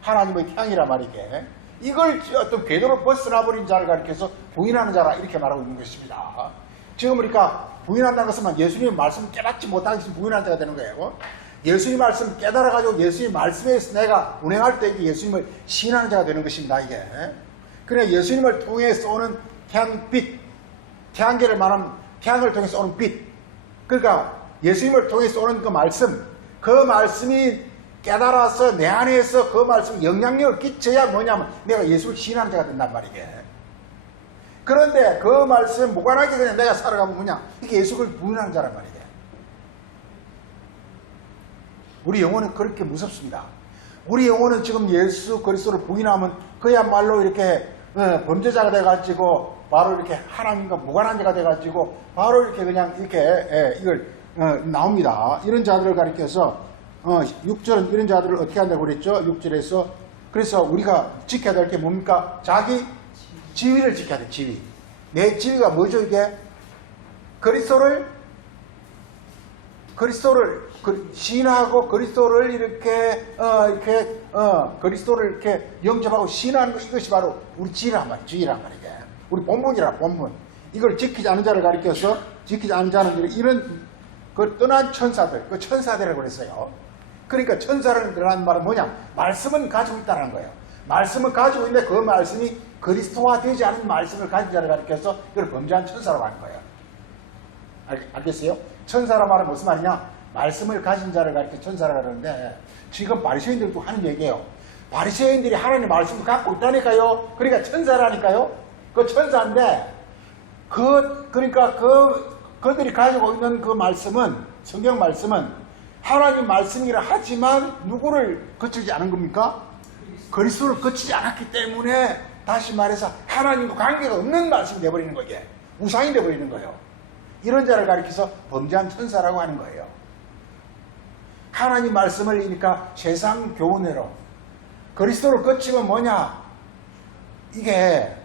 하나님의 태양이란 말이게. 이걸 어떤 궤도를 벗어나 버린 자를 가리켜서 부인하는 자라 이렇게 말하고 있는 것입니다. 지금 그러니까 부인한다는 것은 예수님의 말씀을 깨닫지 못하는 것은 부인하는 자가 되는 거예요. 예수님 말씀 깨달아가지고 예수님 말씀에서 내가 운행할 때 이게 예수님을 시인하는 자가 되는 것입니다. 이게. 그래 예수님을 통해서 오는 태양빛, 태양계를 말하면 태양을 통해서 오는 빛. 그러니까 예수님을 통해서 오는 그 말씀이 깨달아서 내 안에서 그 말씀 영향력을 끼쳐야 뭐냐면 내가 예수를 시인하는 자가 된단 말이게. 그런데 그 말씀 무관하게 그냥 내가 살아가면 뭐냐? 이게 예수를 부인하는 자란 말이게. 우리 영혼은 그렇게 무섭습니다. 우리 영혼은 지금 예수 그리스도를 부인하면 그야말로 이렇게 범죄자가 돼가지고 바로 이렇게 하나님과 무관한 자가 돼가지고 바로 이렇게 그냥 이렇게 이걸 나옵니다. 이런 자들을 가리켜서 6절은 이런 자들을 어떻게 한다고 그랬죠? 6절에서 그래서 우리가 지켜야 될 게 뭡니까? 자기 지위를 지켜야 돼. 지위. 내 지위가 뭐죠? 이게 그리스도를 신하고 그리스도를 그리스도를 이렇게 영접하고 신하는 것, 이것이 바로 우리 지란 말이야. 우리 본분이라, 본분. 이걸 지키지 않은 자를 가리켜서, 지키지 않은 자는 이런 그 떠난 천사들, 그 천사들이라고 그랬어요. 그러니까 천사라는 말은 뭐냐? 말씀은 가지고 있다는 거예요. 말씀을 가지고 있는데 그 말씀이 그리스도화 되지 않은 말씀을 가진 자를 가리켜서 이걸 범죄한 천사라고 하는 거예요. 알겠어요? 천사란 말은 무슨 말이냐? 말씀을 가진 자를 가리켜 천사라고 하는데, 지금 바리새인들도 하는 얘기예요. 바리새인들이 하나님의 말씀을 갖고 있다니까요. 그러니까 천사라니까요. 그 천사인데, 그러니까 그들이 가지고 있는 그 말씀은, 성경 말씀은 하나님 말씀이라 하지만 누구를 거치지 않은 겁니까? 그리스도를 거치지 않았기 때문에, 다시 말해서 하나님과 관계가 없는 말씀이 되어버리는 거예요. 우상이 되어버리는 거예요. 이런 자를 가리켜서 범죄한 천사라고 하는 거예요. 하나님 말씀을 그러니까 세상 교훈으로 그리스도를 거치면 뭐냐? 이게,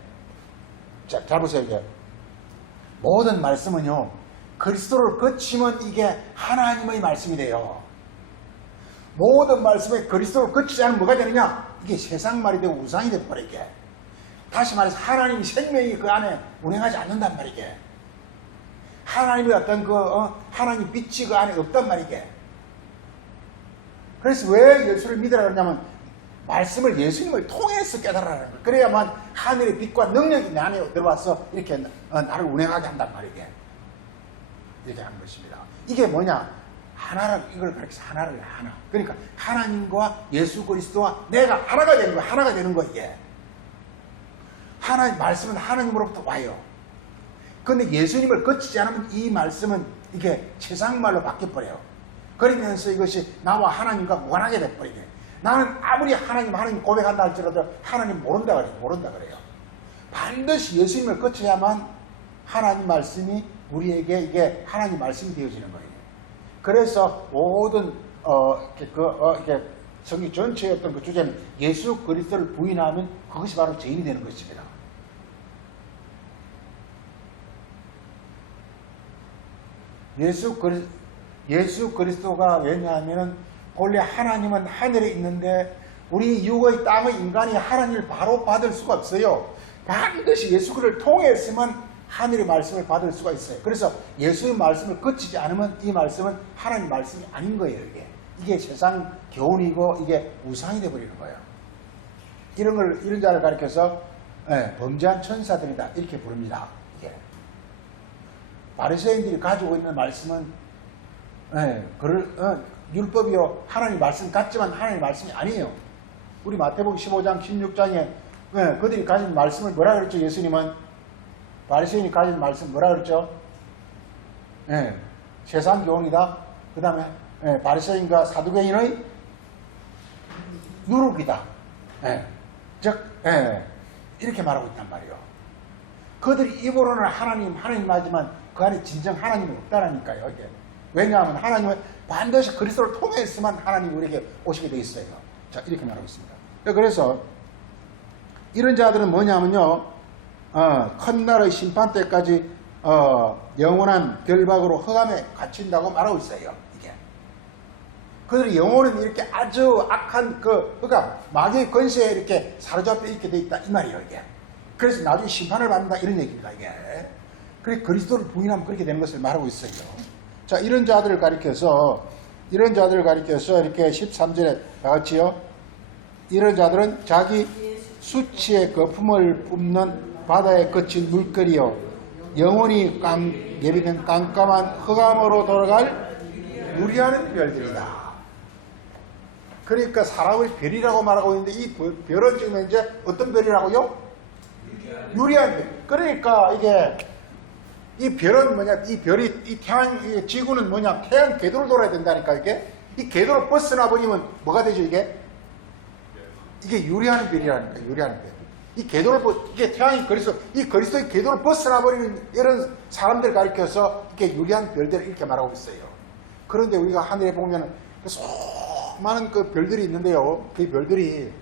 자, 잘 보세요. 이게 모든 말씀은요, 그리스도를 거치면 이게 하나님의 말씀이 돼요. 모든 말씀에 그리스도를 거치지 않으면 뭐가 되느냐? 이게 세상 말이 되고 우상이 되어버리게. 다시 말해서 하나님의 생명이 그 안에 운행하지 않는단 말이게. 하나님의 어떤 하나님 빛이 그 안에 없단 말이게. 그래서 왜 예수를 믿으라 그러냐면, 말씀을 예수님을 통해서 깨달으라는 거예요. 그래야만 하늘의 빛과 능력이 내 안에 들어와서 이렇게 나를 운행하게 한단 말이게. 이렇게 하는 것입니다. 이게 뭐냐? 하나를, 이걸 가르쳐서 하나를 하나. 그러니까 하나님과 예수 그리스도와 내가 하나가 되는 거야. 하나가 되는 거야, 이게. 하나님, 말씀은 하나님으로부터 와요. 그런데 예수님을 거치지 않으면 이 말씀은 이게 세상말로 바뀌어버려요. 그러면서 이것이 나와 하나님과 무관하게 돼버리게. 나는 아무리 하나님 고백한다 할지라도 하나님 모른다 그래요. 반드시 예수님을 거쳐야만 하나님 말씀이 우리에게 이게 하나님 말씀이 되어지는 거예요. 그래서 모든 이렇게 성경 전체의 어떤 그 주제는 예수 그리스도를 부인하면 그것이 바로 죄인이 되는 것입니다. 예수 그리스도가 왜냐하면 본래 하나님은 하늘에 있는데 우리 육의 땅의 인간이 하나님을 바로 받을 수가 없어요. 반드시 예수 그리스도를 통했으면 하늘의 말씀을 받을 수가 있어요. 그래서 예수의 말씀을 거치지 않으면 이 말씀은 하나님 말씀이 아닌 거예요. 이게 세상 교훈이고 이게 우상이 되어버리는 거예요. 이런 자를 가리켜서 범죄한 천사들이다 이렇게 부릅니다. 이게 바리새인들이 가지고 있는 말씀은 율법이요 하나님 말씀 같지만 하나님 말씀이 아니에요. 우리 마태복음 15장 16장에 그들이 가진 말씀을 뭐라 그랬죠? 예수님은 바리새인이 가진 말씀 뭐라 그랬죠? 세상 교훈이다. 그 다음에 바리새인과 사두개인의 누룩이다. 즉 이렇게 말하고 있단 말이에요. 그들이 입으로는 하나님 하지만 그 안에 진정 하나님은 없다라니까요. 이게. 왜냐하면 하나님은 반드시 그리스도를 통해서만 하나님이 우리에게 오시게 되어 있어요. 자, 이렇게 말하고 있습니다. 그래서 이런 자들은 뭐냐면요, 컨날의 심판 때까지 영원한 결박으로 흑암에 갇힌다고 말하고 있어요. 이게 그들의 영혼은 이렇게 아주 악한 그 흑암, 마귀의 권세에 이렇게 사로잡혀 있게 돼 있다 이 말이에요. 이게 그래서 나중에 심판을 받는다 이런 얘기입니다. 이게 그래 그리스도를 부인하면 그렇게 되는 것을 말하고 있어요. 자, 이런 자들을 가리켜서 이렇게 13절에 나왔지요. 이런 자들은 자기 수치의 거품을 뿜는 바다에 거친 물거리요 영원히 예비된 깜깜한 흑암으로 돌아갈 유리하는 별들이다. 그러니까 사람을 별이라고 말하고 있는데 이 별은 지금 이제 어떤 별이라고요? 유리한 별. 그러니까 이게 이 별은 뭐냐? 이 별이 이 태양, 이 지구는 뭐냐? 태양 궤도를 돌아야 된다니까 이게 이 궤도를 벗어나 버리면 뭐가 되죠 이게? 이게 유리하는 별이라니까 유리하는 별. 이 궤도를 이게 태양이 이 그리스도의 궤도를 벗어나 버리는 이런 사람들 가리켜서 이렇게 유리한 별들을 이렇게 말하고 있어요. 그런데 우리가 하늘에 보면 수많은 그 별들이 있는데요. 그 별들이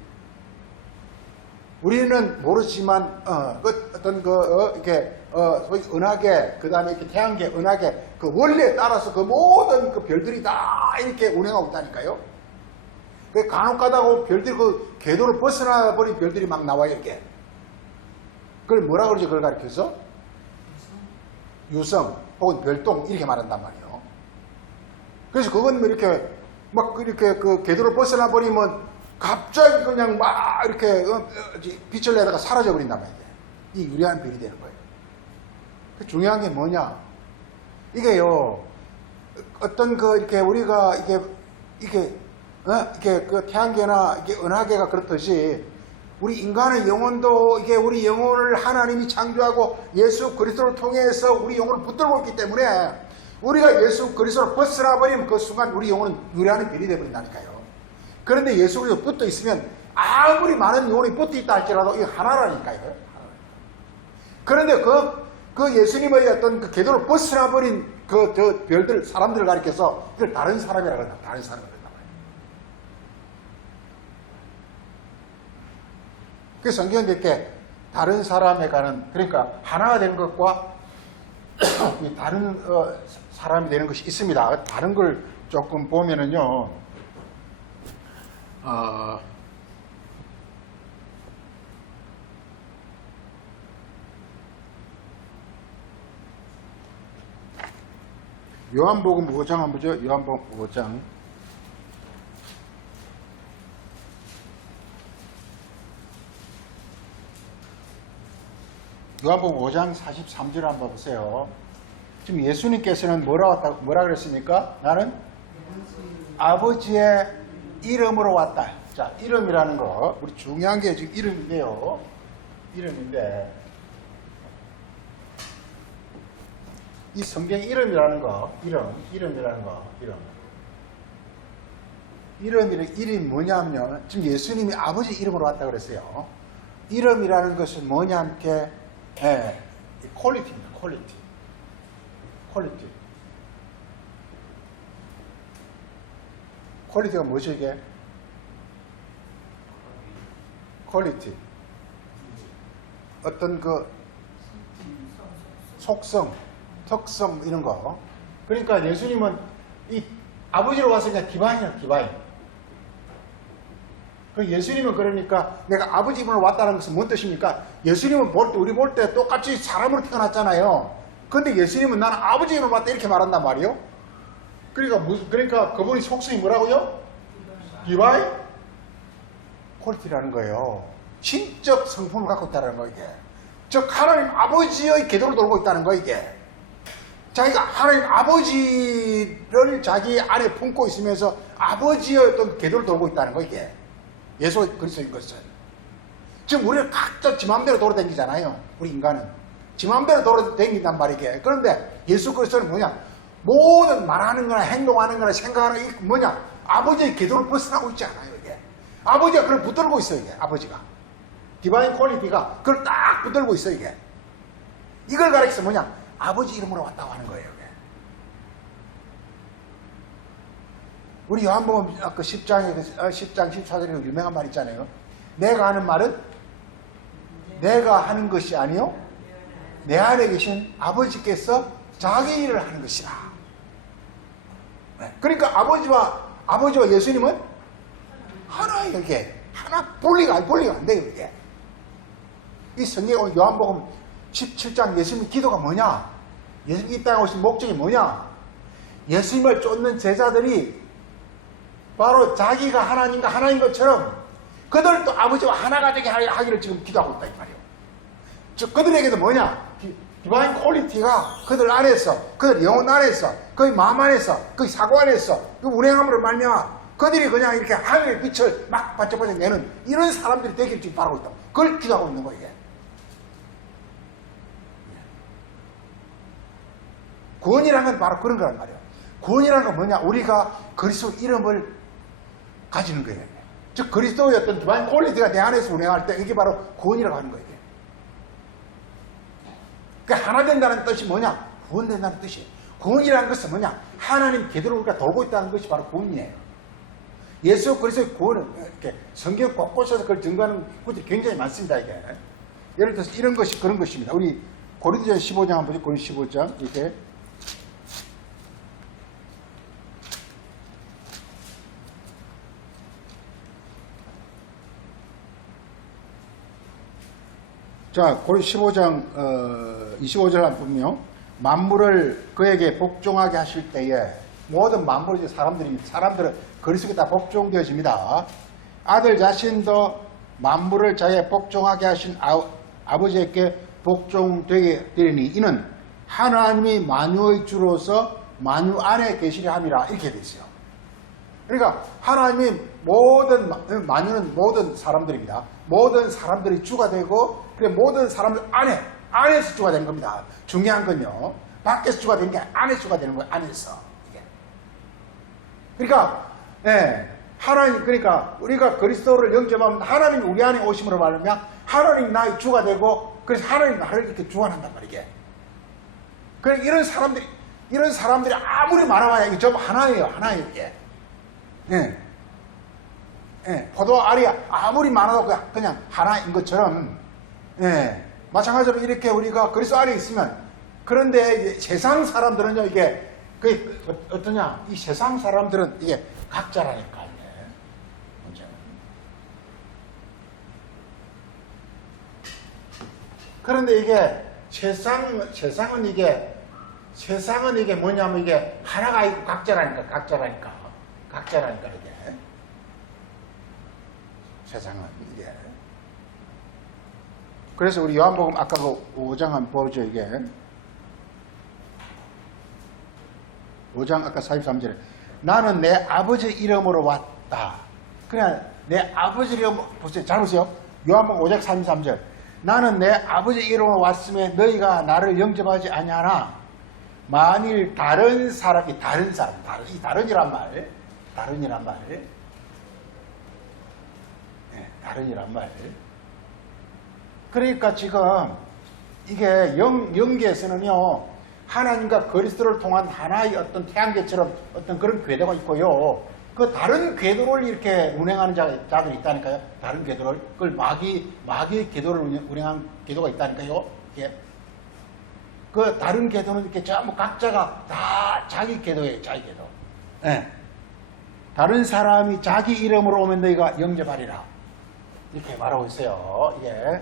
우리는 모르지만 어떤 이렇게 소위 은하계, 그 다음에 이렇게 태양계, 은하계 그 원리에 따라서 그 모든 그 별들이 다 이렇게 운행하고 있다니까요. 그 간혹가다가 별들이 그 궤도를 벗어나 버린 별들이 막 나와요 이렇게. 그걸 뭐라 그러지? 그걸 가리켜서 유성 혹은 별똥 이렇게 말한단 말이에요. 그래서 그건 뭐 이렇게 막 이렇게 그 궤도를 벗어나 버리면 갑자기 그냥 막 이렇게 빛을 내다가 사라져 버린단 말이에요. 이 유리한 별이 되는 거예요. 중요한 게 뭐냐? 이게요, 어떤 이렇게 우리가 이게 그 태양계나 이게 은하계가 그렇듯이 우리 인간의 영혼도 이게 우리 영혼을 하나님이 창조하고 예수 그리스도를 통해서 우리 영혼을 붙들고 있기 때문에 우리가 예수 그리스도를 벗어나 버리면 그 순간 우리 영혼은 유리하는 별이 되어버린다니까요. 그런데 예수 그리스도 붙어 있으면 아무리 많은 영혼이 붙어 있다 할지라도 이거 하나라니까요. 그런데 그 예수님의 어떤 그 궤도를 벗어나 버린 저 별들, 사람들을 가리켜서 그걸 다른 사람이라고 한다. 다른 사람이라고 한다. 그 성경에 이렇게 다른 사람에 관한, 그러니까 하나가 되는 것과 다른 사람이 되는 것이 있습니다. 다른 걸 조금 보면은요, 요한복음 5장 한번 보죠. 요한복음 5장. 요한복음 5장 43절 한번 보세요. 지금 예수님께서는 뭐라 그랬습니까? 나는 아버지의 이름으로 왔다. 자, 이름이라는 거, 우리 중요한 게 지금 이름인데요. 이름인데, 이 성경 이름이라는 거, 이름이라는 거, 이름이 뭐냐면, 지금 예수님이 아버지 이름으로 왔다 그랬어요. 이름이라는 것은 뭐냐면, 퀄리티입니다, 퀄리티. 퀄리티가 뭐죠, 이게? 퀄리티. 어떤 그 속성, 특성 이런 거. 그러니까 예수님은 이 아버지로 와서 그냥 디바인이야, 디바인. 그 예수님은 그러니까 내가 아버지 이름으로 왔다는 것은 뭔 뜻입니까? 예수님은 우리 볼 때 똑같이 사람으로 태어났잖아요. 근데 예수님은 나는 아버지 이름으로 왔다 이렇게 말한단 말이에요. 그러니까 그분이 속성이 뭐라고요? 디바인 퀄리티라는 거예요. 신적 성품을 갖고 있다는 거, 이게. 즉, 하나님 아버지의 궤도를 돌고 있다는 거, 이게. 자기가 하나님 아버지를 자기 안에 품고 있으면서 아버지의 어떤 궤도를 돌고 있다는 거, 이게. 예수 그리스도인 것은. 지금 우리는 각자 지 맘대로 돌아다니잖아요. 우리 인간은. 지 맘대로 돌아다닌단 말이게. 그런데 예수 그리스도는 뭐냐? 모든 말하는 거나 행동하는 거나 생각하는 게 뭐냐? 아버지의 궤도를 벗어나고 있지 않아요, 이게. 아버지가 그걸 붙들고 있어요, 이게. 아버지가. 디바인 퀄리티가 그걸 딱 붙들고 있어요, 이게. 이걸 가리켜서 뭐냐? 아버지 이름으로 왔다고 하는 거예요, 이게. 우리 요한복음 그 10장 14절에 유명한 말 있잖아요. 내가 하는 말은 내가 하는 것이 아니요 내 안에 계신 아버지께서 자기 일을 하는 것이라. 그러니까 아버지와 예수님은 하나예요, 이게. 하나 분리가 안 돼요, 이게. 이 성경 요한복음 17장 예수님 기도가 뭐냐? 예수님 이 땅에 오신 목적이 뭐냐? 예수님을 쫓는 제자들이 바로 자기가 하나님과 하나인 것처럼 그들도 아버지와 하나가 되게 하기를 지금 기도하고 있다, 이 말이에요. 즉, 그들에게도 뭐냐? 디바인 퀄리티가 그들 안에서, 그들 영혼 안에서, 그의 마음 안에서, 그의 사고 안에서, 그 운행함으로 말미암아 그들이 그냥 이렇게 하늘의 빛을 막 반짝반짝 내는 이런 사람들이 되기를 지금 바라고 있다. 그걸 기도하고 있는 거예요, 이게. 구원이라는 건 바로 그런 거란 말이에요. 구원이라는 건 뭐냐? 우리가 그리스도 이름을 가지는 거예요. 즉, 그리스도의 어떤 디바인 퀄리티가 내 안에서 운행할 때 이게 바로 구원이라고 하는 거예요. 그러니까 하나 된다는 뜻이 뭐냐? 구원된다는 뜻이에요. 구원이라는 것은 뭐냐? 하나님 궤도를 우리가 돌고 있다는 것이 바로 구원이에요. 예수 그리스도의 구원은 이렇게 성경 곳곳에서 그걸 증거하는 것들이 굉장히 많습니다. 이게 예를 들어서 이런 것이 그런 것입니다. 우리 고린도전 15장 한번 보죠. 고린도 15장 이렇게 자, 고린도 15장 25절 한번 보면요. 만물을 그에게 복종하게 하실 때에 모든 만물의 사람들은 그리스도께 다 복종되어집니다. 아들 자신도 만물을 자기에 복종하게 하신 아버지에게 복종되게 되리니 이는 하나님이 만유의 주로서 만유 안에 계시려 함이라 이렇게 되어 있어요. 그러니까 하나님이 만유는 모든 사람들입니다. 모든 사람들이 주가 되고 그래 모든 사람들 안에서 주가 되는 겁니다. 중요한 건요. 밖에서 주가 되는 게 안에서 주가 되는 거예요. 안에서. 이게. 그러니까 하나님 그러니까 우리가 그리스도를 영접하면 하나님이 우리 안에 오심으로 말하면 하나님 나의 주가 되고 그래서 하나님 나를 이렇게 주관한단 말이게. 그래 이런 사람들이 아무리 많아봐야 이게 전부 하나예요. 이게. 포도 알이 아무리 많아도 그냥 하나인 것처럼 마찬가지로 이렇게 우리가 그리스도 안에 있으면 그런데 세상 사람들은요 이게 어떠냐 이 세상 사람들은 이게 각자라니까 이게 문제는. 그런데 이게 세상은 이게 뭐냐면 이게 하나가 있고 각자라니까 이게 세상은 이게. 그래서 우리 요한복음 아까 그 5장 한번 보죠. 이게 5장 아까 43절에 나는 내 아버지 이름으로 왔다. 그냥 내 아버지 이름 보세요. 잘 보세요. 요한복음 5장 33절 나는 내 아버지 이름으로 왔음에 너희가 나를 영접하지 아니하나 만일 다른 다른이란 말. 그러니까 지금 이게 영계에서는요 하나님과 그리스도를 통한 하나의 어떤 태양계처럼 어떤 그런 궤도가 있고요. 그 다른 궤도를 이렇게 운행하는 자들이 있다니까요. 다른 궤도를 그걸 마귀의 궤도를 운행하는 궤도가 있다니까요. 예. 그 다른 궤도는 이렇게 전부 각자가 다 자기 궤도예요. 자기 궤도. 예. 다른 사람이 자기 이름으로 오면 너희가 영접하리라. 이렇게 말하고 있어요. 이게.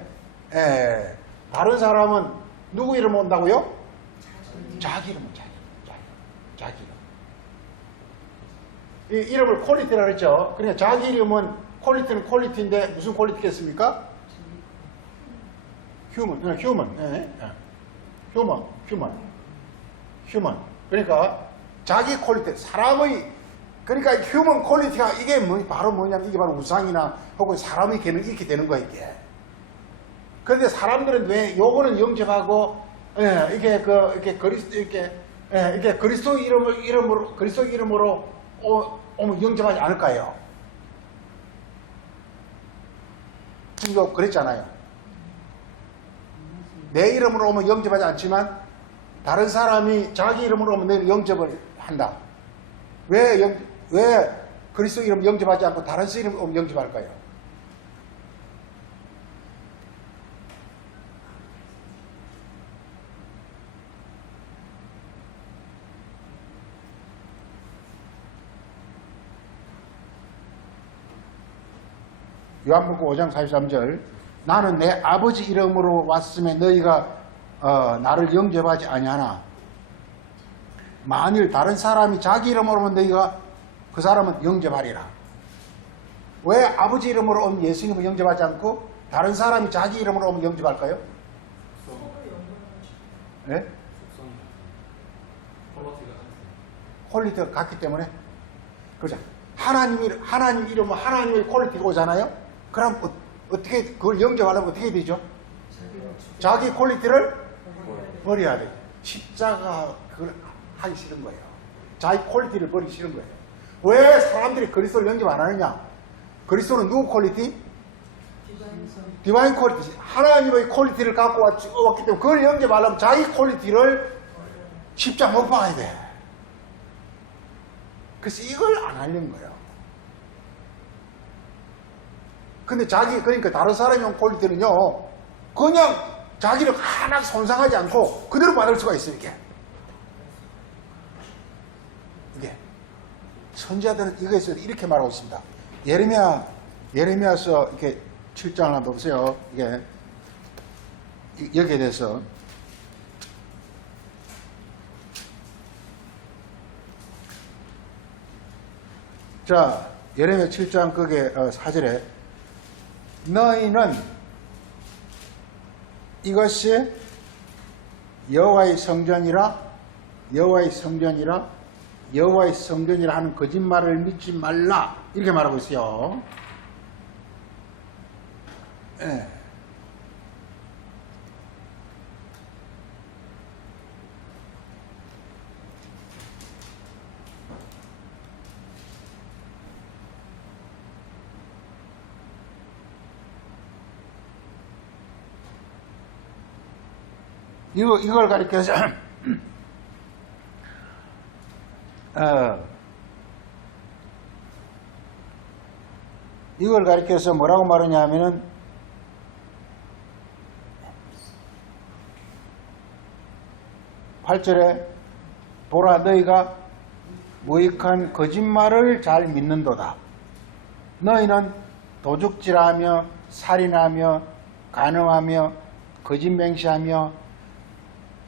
예. 다른 사람은 누구 이름 온다고요? 자기 이름. 이 이름을 퀄리티라 그랬죠. 그러니까 자기 이름은 퀄리티는 퀄리티인데 무슨 퀄리티겠습니까? 휴먼. 그러니까 자기 퀄리티, 사람의 그러니까 휴먼 퀄리티가 이게 바로 뭐냐면 이게 바로 우상이나 혹은 사람의 개는 이렇게 되는 거야 이게. 그런데 사람들은 왜 요거는 영접하고 이게 그리스도 이름으로 오면 영접하지 않을까요? 지금 그랬잖아요. 내 이름으로 오면 영접하지 않지만 다른 사람이 자기 이름으로 오면 내 영접을 한다. 왜 그리스도 이름 영접하지 않고 다른 이름으로 오면 영접할까요? 요한복음 5장 43절 나는 내 아버지 이름으로 왔음에 너희가 나를 영접하지 아니하나 만일 다른 사람이 자기 이름으로 오면 너희가 그 사람은 영접하리라. 왜 아버지 이름으로 오면 예수님을 영접하지 않고 다른 사람이 자기 이름으로 오면 영접할까요? 네? 퀄리티가 같기 때문에 그렇죠. 하나님 이름은 하나님의 퀄리티가 오잖아요. 그럼 어떻게 그걸 영접하려면 어떻게 되죠? 자기 퀄리티를 버려야 돼요. 십자가 그걸 하기 싫은 거예요. 자기 퀄리티를 버리기 싫은 거예요. 왜 사람들이 그리스도를 영접 안 하느냐? 그리스도는 누구 퀄리티? 디바인 퀄리티. 하나님의 퀄리티를 갖고 왔기 때문에 그걸 영접하려면 자기 퀄리티를 십자가 못 박아야 돼. 그래서 이걸 안 하려는 거예요. 근데 그러니까 다른 사람이 온 퀄리티는요, 그냥 자기를 하나 손상하지 않고 그대로 받을 수가 있어요, 이게. 선지자들은 이거에서 이렇게 말하고 있습니다. 예레미야서 이렇게 7장 하나 보세요. 이게, 여기에 대해서. 자, 예레미야 7장 거기에 4절에 너희는 이것이 여호와의 성전이라 하는 거짓말을 믿지 말라 이렇게 말하고 있어요. 예. 이걸 가리켜서 이걸 가리켜서 뭐라고 말하냐면은 8절에 보라 너희가 무익한 거짓말을 잘 믿는도다. 너희는 도둑질하며 살인하며 간음하며 거짓맹세하며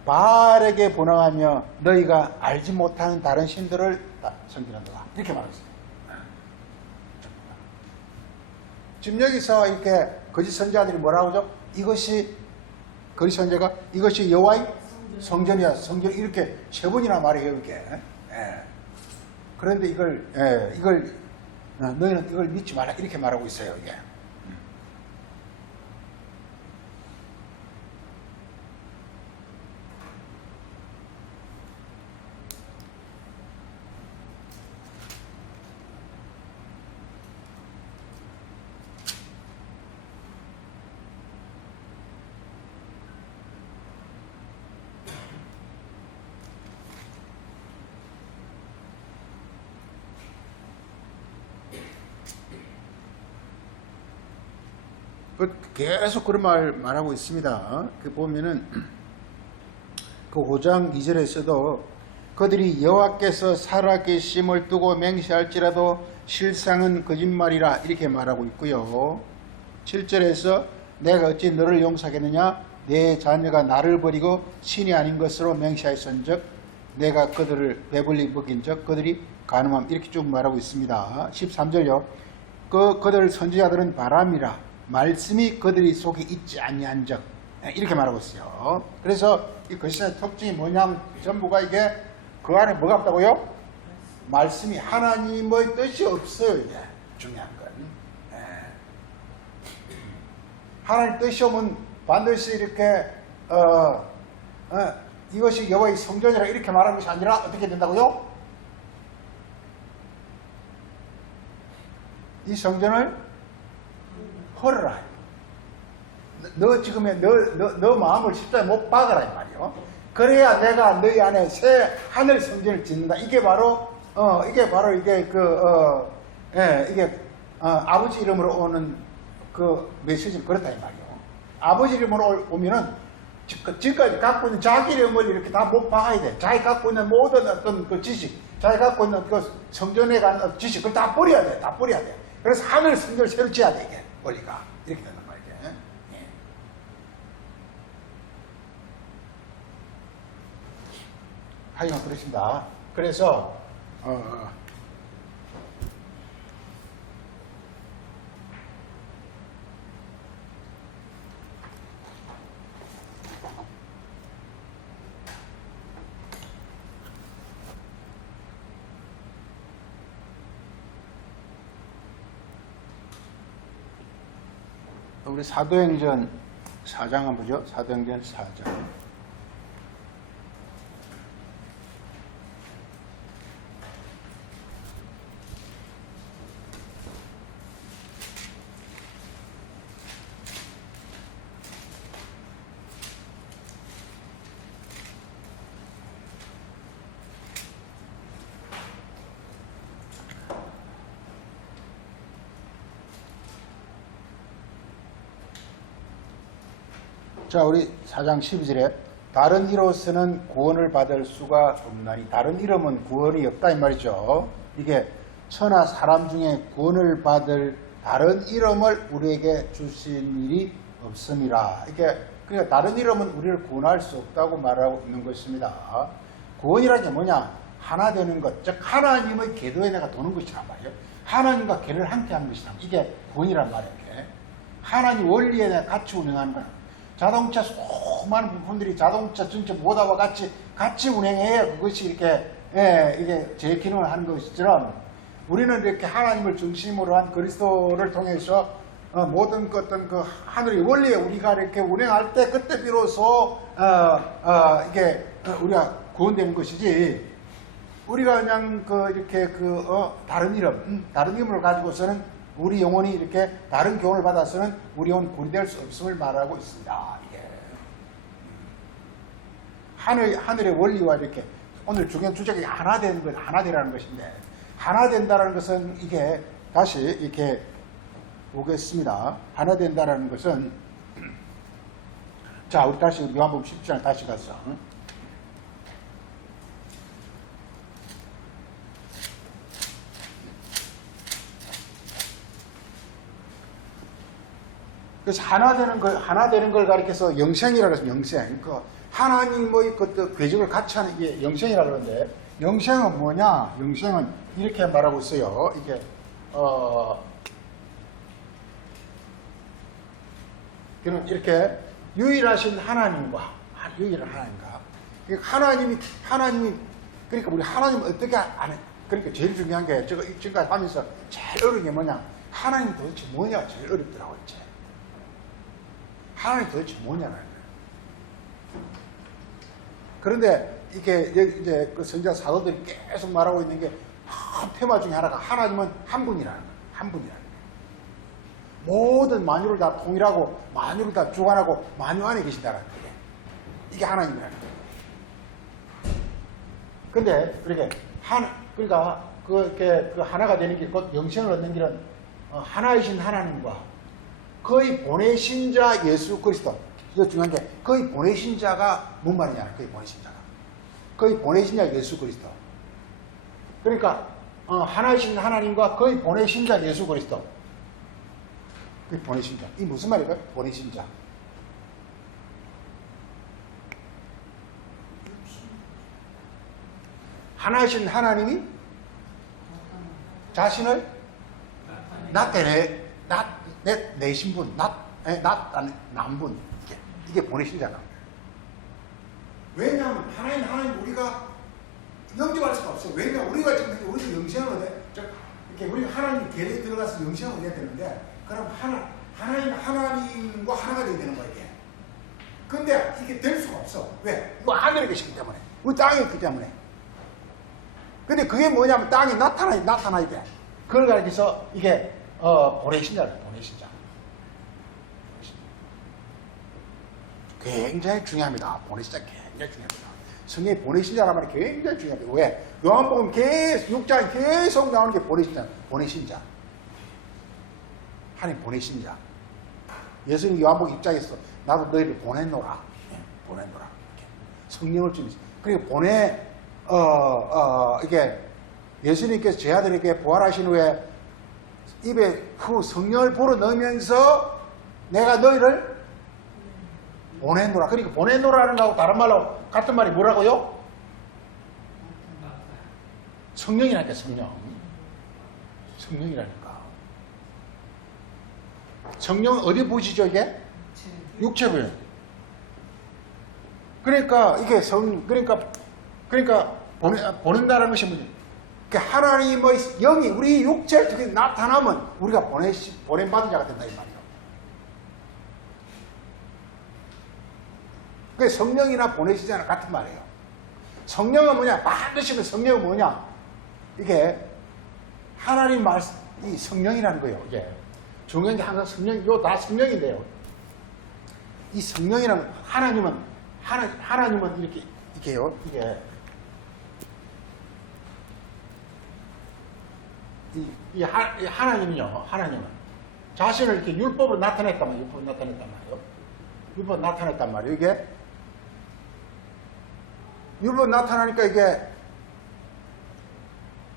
바알에게 분항하며 너희가 알지 못하는 다른 신들을 섬기는도다. 이렇게 말했어요. 지금 여기서 이렇게 거짓 선지자들이 뭐라고 하죠? 거짓 선지자가 이것이 여호와의 성전이야. 성전 이렇게 세 번이나 말해요. 이렇게. 예. 그런데 너희는 이걸 믿지 마라. 이렇게 말하고 있어요. 이게. 계속 그런 말하고 있습니다. 그 보면은 그 5장 2절에서도 그들이 여호와께서 살아계심을 두고 맹세할지라도 실상은 거짓말이라 이렇게 말하고 있고요. 7절에서 내가 어찌 너를 용서하겠느냐 내 자녀가 나를 버리고 신이 아닌 것으로 맹세하였은즉 내가 그들을 배불리 먹인즉 그들이 간음함 이렇게 쭉 말하고 있습니다. 13절요. 그들 선지자들은 바람이라 말씀이 그들이 속에 있지 아니한즉 이렇게 말하고 있어요. 그래서 이 거짓의 특징이 뭐냐면 전부가 이게 그 안에 뭐가 없다고요? 말씀이 하나님의 뜻이 없어요. 이게 중요한 건. 하나님 뜻이 오면 반드시 이렇게 이것이 여호와의 성전이라 이렇게 말하는 것이 아니라 어떻게 된다고요? 이 성전을 헐어라. 너 지금의 너 마음을 십자가에 못 박아라 이 말이요. 그래야 내가 너희 안에 새 하늘 성전을 짓는다. 이게 바로 아버지 이름으로 오는 그 메시지는 그렇다 이 말이요. 아버지 이름으로 오면은 지금까지 갖고 있는 자기 이름을 이렇게 다 못 박아야 돼. 자기 갖고 있는 모든 어떤 그 지식, 자기 갖고 있는 그 성전에 관한 지식, 그걸 다 버려야 돼. 다 버려야 돼. 그래서 하늘 성전을 새로 지어야 돼, 이게. 원리가. 이렇게 되는 거야, 이게. 예. 하여간 그렇습니다. 그래서, 우리 사도행전 4장 한번 보죠. 사도행전 4장. 자, 우리 4장 12절에 다른 이로서는 구원을 받을 수가 없나니, 다른 이름은 구원이 없다 이 말이죠. 이게 천하 사람 중에 구원을 받을 다른 이름을 우리에게 주신 일이 없음이라. 이게 그러니까 다른 이름은 우리를 구원할 수 없다고 말하고 있는 것입니다. 구원이라는 게 뭐냐? 하나 되는 것, 즉 하나님의 궤도에 내가 도는 것이란 말이에요. 하나님과 궤를 함께 하는 것이란 말이에요. 이게 구원이란 말이에요. 하나님 원리에 내가 같이 운행하는 거야. 자동차 수많은 부품들이 자동차 전체 모다와 같이 운행해야 그것이 이렇게 이게 제 기능을 하는 것처럼 우리는 이렇게 하나님을 중심으로 한 그리스도를 통해서 모든 어떤 그 하늘의 원리에 우리가 이렇게 운행할 때 그때 비로소 이게 우리가 구원되는 것이지, 우리가 그냥 이렇게 다른 이름을 가지고서는 우리 영혼이 이렇게 다른 교훈을 받아서는 우리 영혼이 구원이 될 수 없음을 말하고 있습니다. 이게 하늘의 원리와 이렇게 오늘 중요한 주제가 하나 되는 것, 하나 되라는 것인데, 하나 된다는 것은 이게 다시 이렇게 보겠습니다. 하나 된다는 것은, 자, 우리 다시 요한복음 10장 다시 가서. 그래서 하나 되는 걸 가리켜서 영생이라고 해서 영생. 하나님의 그 궤적을 같이 하는 게 영생이라고 그러는데, 영생은 뭐냐? 영생은 이렇게 말하고 있어요. 이게, 그는 이렇게 유일하신 하나님과, 유일한 하나님과, 하나님이, 그러니까 우리 하나님 어떻게 아는, 그러니까 제일 중요한 게, 제가 지금까지 하면서 제일 어려운 게 뭐냐? 하나님 도대체 뭐냐? 제일 어렵더라고요. 하나님 도대체 뭐냐는 거예요. 그런데 이게 이제 그 선지자 사도들이 계속 말하고 있는 게 테마 중에 하나가 하나님은 한 분이라는 거예요. 한 분이라는 거예요. 모든 만유를 다 통일하고 만유를 다 주관하고 만유 안에 계신다는 거예요. 이게 하나님이라는 거예요. 근데 그러니까 그 하나가 되는 길, 곧 영생을 얻는 길은 하나이신 하나님과 거의 보내신 자 예수 그리스도. 이거 중요한 게, 거의 보내신 자가 뭔 말이냐? 거의 보내신 자가. 거의 보내신 자 예수 그리스도. 그러니까 하나이신 하나님과 거의 보내신 자 예수 그리스도. 거의 보내신 자. 이 무슨 말일까요? 보내신 자. 하나이신 하나님이 자신을 내신 분, 남분, 이게 보내신 자다. 왜냐하면 하나님 우리가 영접할 수가 없어요. 왜냐하면 우리가 지금 우리도 영생을 이렇게 우리가 하나님 계획에 들어가서 영생을 해야 되는데, 그럼 하나님과 하나가 돼야 되는 거야, 이게. 근데 이게 될 수가 없어. 왜? 이거 하늘에 계시기 때문에. 우리 땅에 있기 때문에. 근데 그게 뭐냐면 땅에 나타나야 돼. 그걸 가리켜서 이게 보내신 자를 보내신 자. 굉장히 중요합니다. 보내신 자 굉장히 중요합니다. 성경에 보내신 자란 말이 굉장히 중요합니다. 왜? 요한복음 계속 6장에 계속 나오는 게 보내신 자. 보내신 자. 하나님 보내신 자. 예수님 요한복음 입장에서 나도 너희를 보냈노라. 보냈노라. 이렇게. 성령을 주면서. 그리고 이게 예수님께서 제 아들에게 부활하신 후에 입에 성령을 불어넣으면서 내가 너희를 보내노라. 그러니까 보내노라는 거하고 다른 말로 같은 말이 뭐라고요? 성령이라니까, 성령. 성령이라니까. 성령은 어디 보시죠, 이게? 육체부요. 그러니까 이게 그러니까 보낸다는 것이 뭐냐? 그러니까 하나님의 영이 우리 육체를 통해 나타나면 우리가 보냄받은 자가 된다 이 말이에요. 그 성령이나 보내시자나 같은 말이에요. 성령은 뭐냐? 반드시 성령은 뭐냐? 이게 하나님 말씀, 이 성령이라는 거예요. 이게 중요한 게 항상 성령이요, 다 성령인데요. 이 성령이라는 하나님은 이렇게요. 이게 이 하나님은요, 하나님은 자신을 이렇게 율법으로 나타냈단 말이에요. 율법 나타났단 말이에요. 이게 율법 나타나니까 이게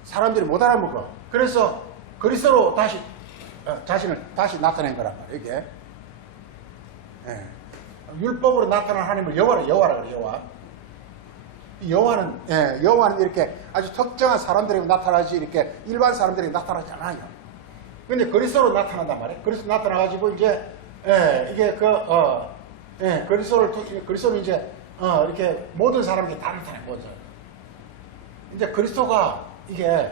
사람들이 못 알아먹어. 그래서 그리스도로 다시 자신을 다시 나타낸 거란 말이에요. 이게 예. 율법으로 나타난 하나님을 여호와라 그래. 여호와는 이렇게 아주 특정한 사람들에게 나타나지 이렇게 일반 사람들에게 나타나지 않아요. 근데 그리스도로 나타난단 말이에요. 그리스도 나타나가지고 이제 이게 그리스도는 이제 이렇게 모든 사람에게 다 나타낸 거죠. 이제 그리스도가 이게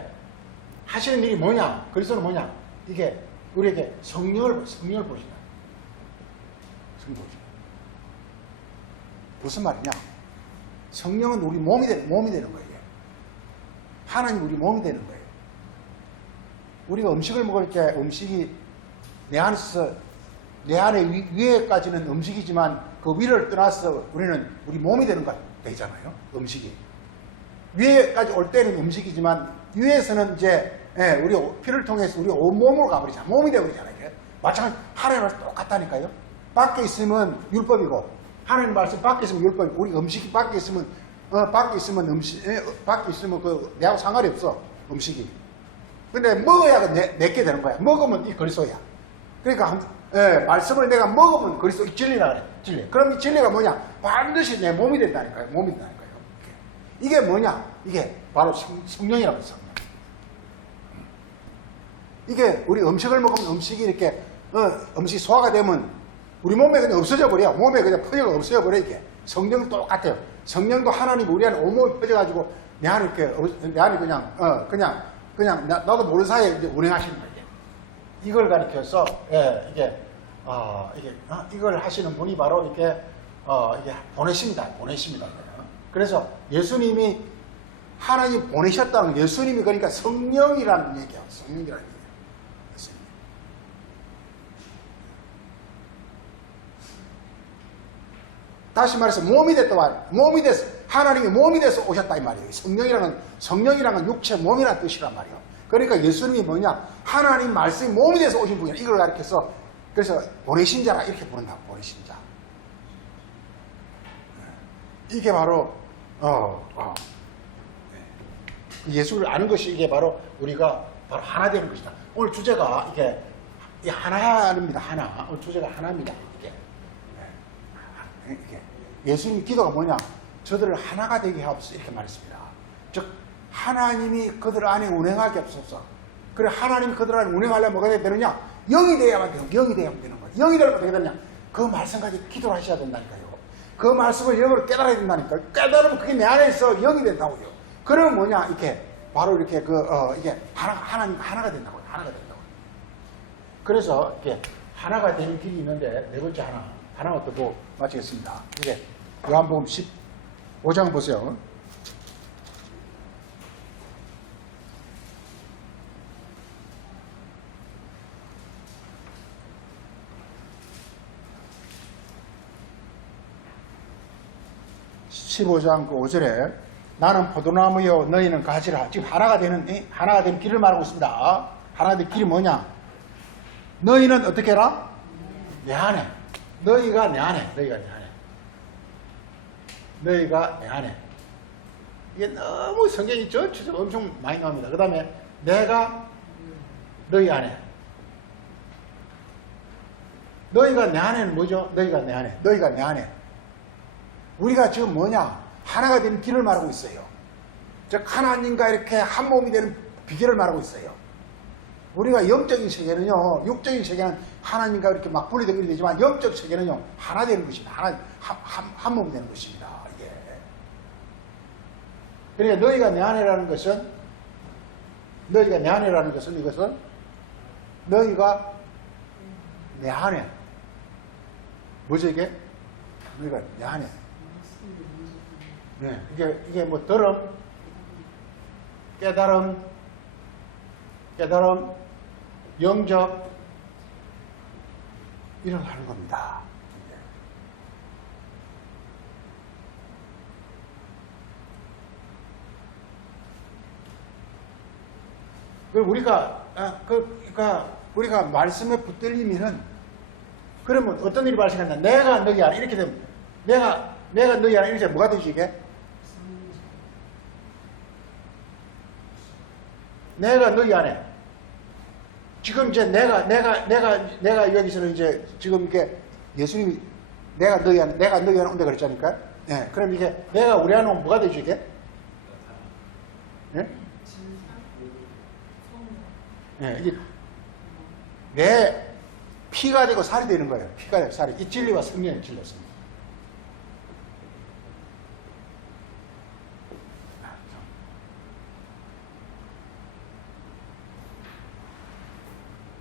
하시는 일이 뭐냐? 그리스도는 뭐냐? 이게 우리에게 성령을 보신다. 성령 보신다. 무슨 말이냐? 성령은 우리 몸이 되는 거예요. 하나님 우리 몸이 되는 거예요. 우리가 음식을 먹을 때 음식이 내 안에 위에까지는 음식이지만 그 위를 떠나서 우리는 우리 몸이 되는 거 되잖아요. 음식이. 위에까지 올 때는 음식이지만 위에서는 이제 우리 피를 통해서 우리 온몸으로 가버리잖아. 몸이 되어버리잖아요. 마찬가지 하나님은 똑같다니까요. 밖에 있으면 율법이고 하나님 말씀 밖에 있으면 율법이고 우리 음식이 밖에 있으면 밖에 있으면 내하고 상관이 없어. 음식이. 근데 먹어야 내게 되는 거야. 먹으면 이 그리스도야. 그러니까 말씀을 내가 먹으면 그리스도 진리라 그래. 진리. 그럼 이 진리가 뭐냐? 반드시 내 몸이 된다니까요. 몸이 된다니까요. 이게 뭐냐? 이게 바로 성령이라고 해요. 성령. 이게 우리 음식을 먹으면 음식이 이렇게 음식이 소화가 되면 우리 몸에 그냥 없어져 버려. 몸에 그냥 퍼져가 없어져 버려. 이게 성령도 똑같아요. 성령도 하나님 우리 안에 온몸이 퍼져가지고 내 안에 이렇게 내 안에 그냥 나도 모르는 사이에 이제 운행하시는 거예요. 이걸 가리켜서 이걸 하시는 분이 바로 이게 보내십니다. 그래서 예수님이 하나님 보내셨다는 예수님이 그러니까 성령이라는 얘기예요. 성령이라는 얘기예요. 예수님. 다시 말해서 몸이 돼서 하나님이 몸이 돼서 오셨다 이 말이에요. 성령이라는 육체 몸이라는 뜻이란 말이에요. 그러니까 예수님이 뭐냐? 하나님 말씀이 몸이 돼서 오신 분이야. 이걸 가르쳐서 그래서 보내신 자라 이렇게 부른다고. 보내신 자. 이게 바로 예수를 아는 것이 이게 바로 우리가 바로 하나 되는 것이다. 오늘 주제가 이게 하나입니다. 하나. 오늘 주제가 하나입니다. 이게 예수님 기도가 뭐냐? 저들을 하나가 되게 하옵소서 이렇게 말했습니다. 즉 하나님이 그들 안에 운행하게 없어서. 그래 하나님이 그들 안에 운행하려면 뭐가 되느냐? 영이 되어야만 되는 거예요. 영이 되려면 어떻게 되느냐? 그 말씀까지 기도를 하셔야 된다니까요. 그 말씀을 영으로 깨달아야 된다니까요. 깨달으면 그게 내 안에 있어 영이 된다고요. 그러면 뭐냐? 이렇게 바로 이렇게 이게 하나님과 하나가 된다고요. 하나가 된다고요. 그래서 이렇게 하나가 되는 길이 있는데 네 번째 하나만 또 보고 마치겠습니다. 이게 요한복음 15장 보세요. (15장) 5절에 나는 포도나무요 너희는 가지라. 지금 하나가 되는 길을 말하고 있습니다. 하나가 된 길이 뭐냐? 너희는 어떻게 해라? 내 안에. 너희가 내 안에. 이게 너무 성경이 전체적으로 엄청 많이 나옵니다. 그 다음에 내가 너희 안에. 너희가 내 안에는 뭐죠? 너희가 내 안에. 우리가 지금 뭐냐? 하나가 되는 길을 말하고 있어요. 즉 하나님과 이렇게 한 몸이 되는 비결을 말하고 있어요. 우리가 영적인 세계는요, 육적인 세계는 하나님과 이렇게 막 분리되긴 되지만 영적 세계는요 하나 되는 것입니다. 한 몸이 되는 것입니다. 이게. 그러니까 너희가 내 안에라는 것은 이것은 너희가 내 안에. 뭐죠 이게? 너희가 내 안에. 네, 이게 뭐 들음, 깨달음, 영접 이런 거 하는 겁니다. 우리가 말씀에 붙들리면은 그러면 어떤 일이 발생한다? 내가 너희 안에 이렇게 되면 내가 너희 안에 이렇게 뭐가 되지 이게? 내가 너희 안에 지금 이제 내가 여기서는 이제 지금 이게 예수님이 내가 너희 안에 온다 그랬자니까. 예. 그럼 이게 내가 우리 안에 오면 뭐가 되지 이게? 예? 예, 이게 내 피가 되고 살이 되는 거예요. 피가 되고 살이. 이 진리와 성령의 진리였습니다.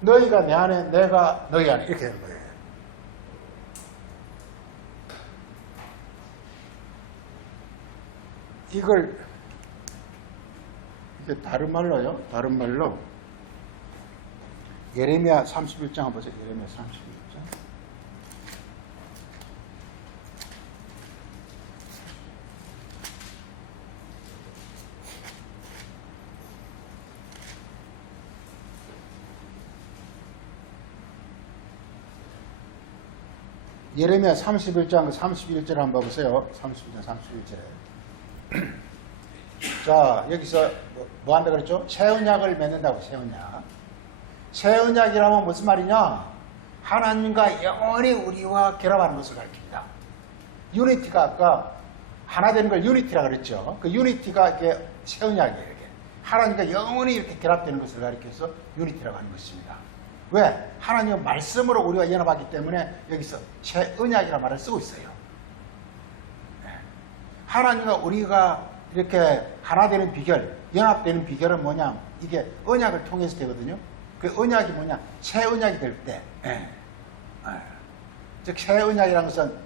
너희가 내 안에, 내가 너희 안에 이렇게 되는 거예요. 이걸 이제 다른 말로요. 다른 말로 예레미야 31장 한번 보세요. 예레미야 31장. 예레미야 31장 31절 한번 보세요. 31장 31절에. 자, 여기서 뭐 한다 그랬죠? 새 언약을 맺는다고, 새 언약. 새 언약이라면 무슨 말이냐? 하나님과 영원히 우리와 결합하는 것을 가리킵니다. 유니티가 아까 하나 되는 걸 유니티라 그랬죠. 그 유니티가 이게 새 언약이에요. 이게. 하나님과 영원히 이렇게 결합되는 것을 가리켜서 유니티라고 하는 것입니다. 왜? 하나님의 말씀으로 우리가 연합하기 때문에 여기서 새 언약이라는 말을 쓰고 있어요. 하나님과 우리가 이렇게 하나 되는 비결, 연합되는 비결은 뭐냐? 이게 언약을 통해서 되거든요. 그 언약이 뭐냐? 새 언약이 될 때, 즉 새 언약이라는 것은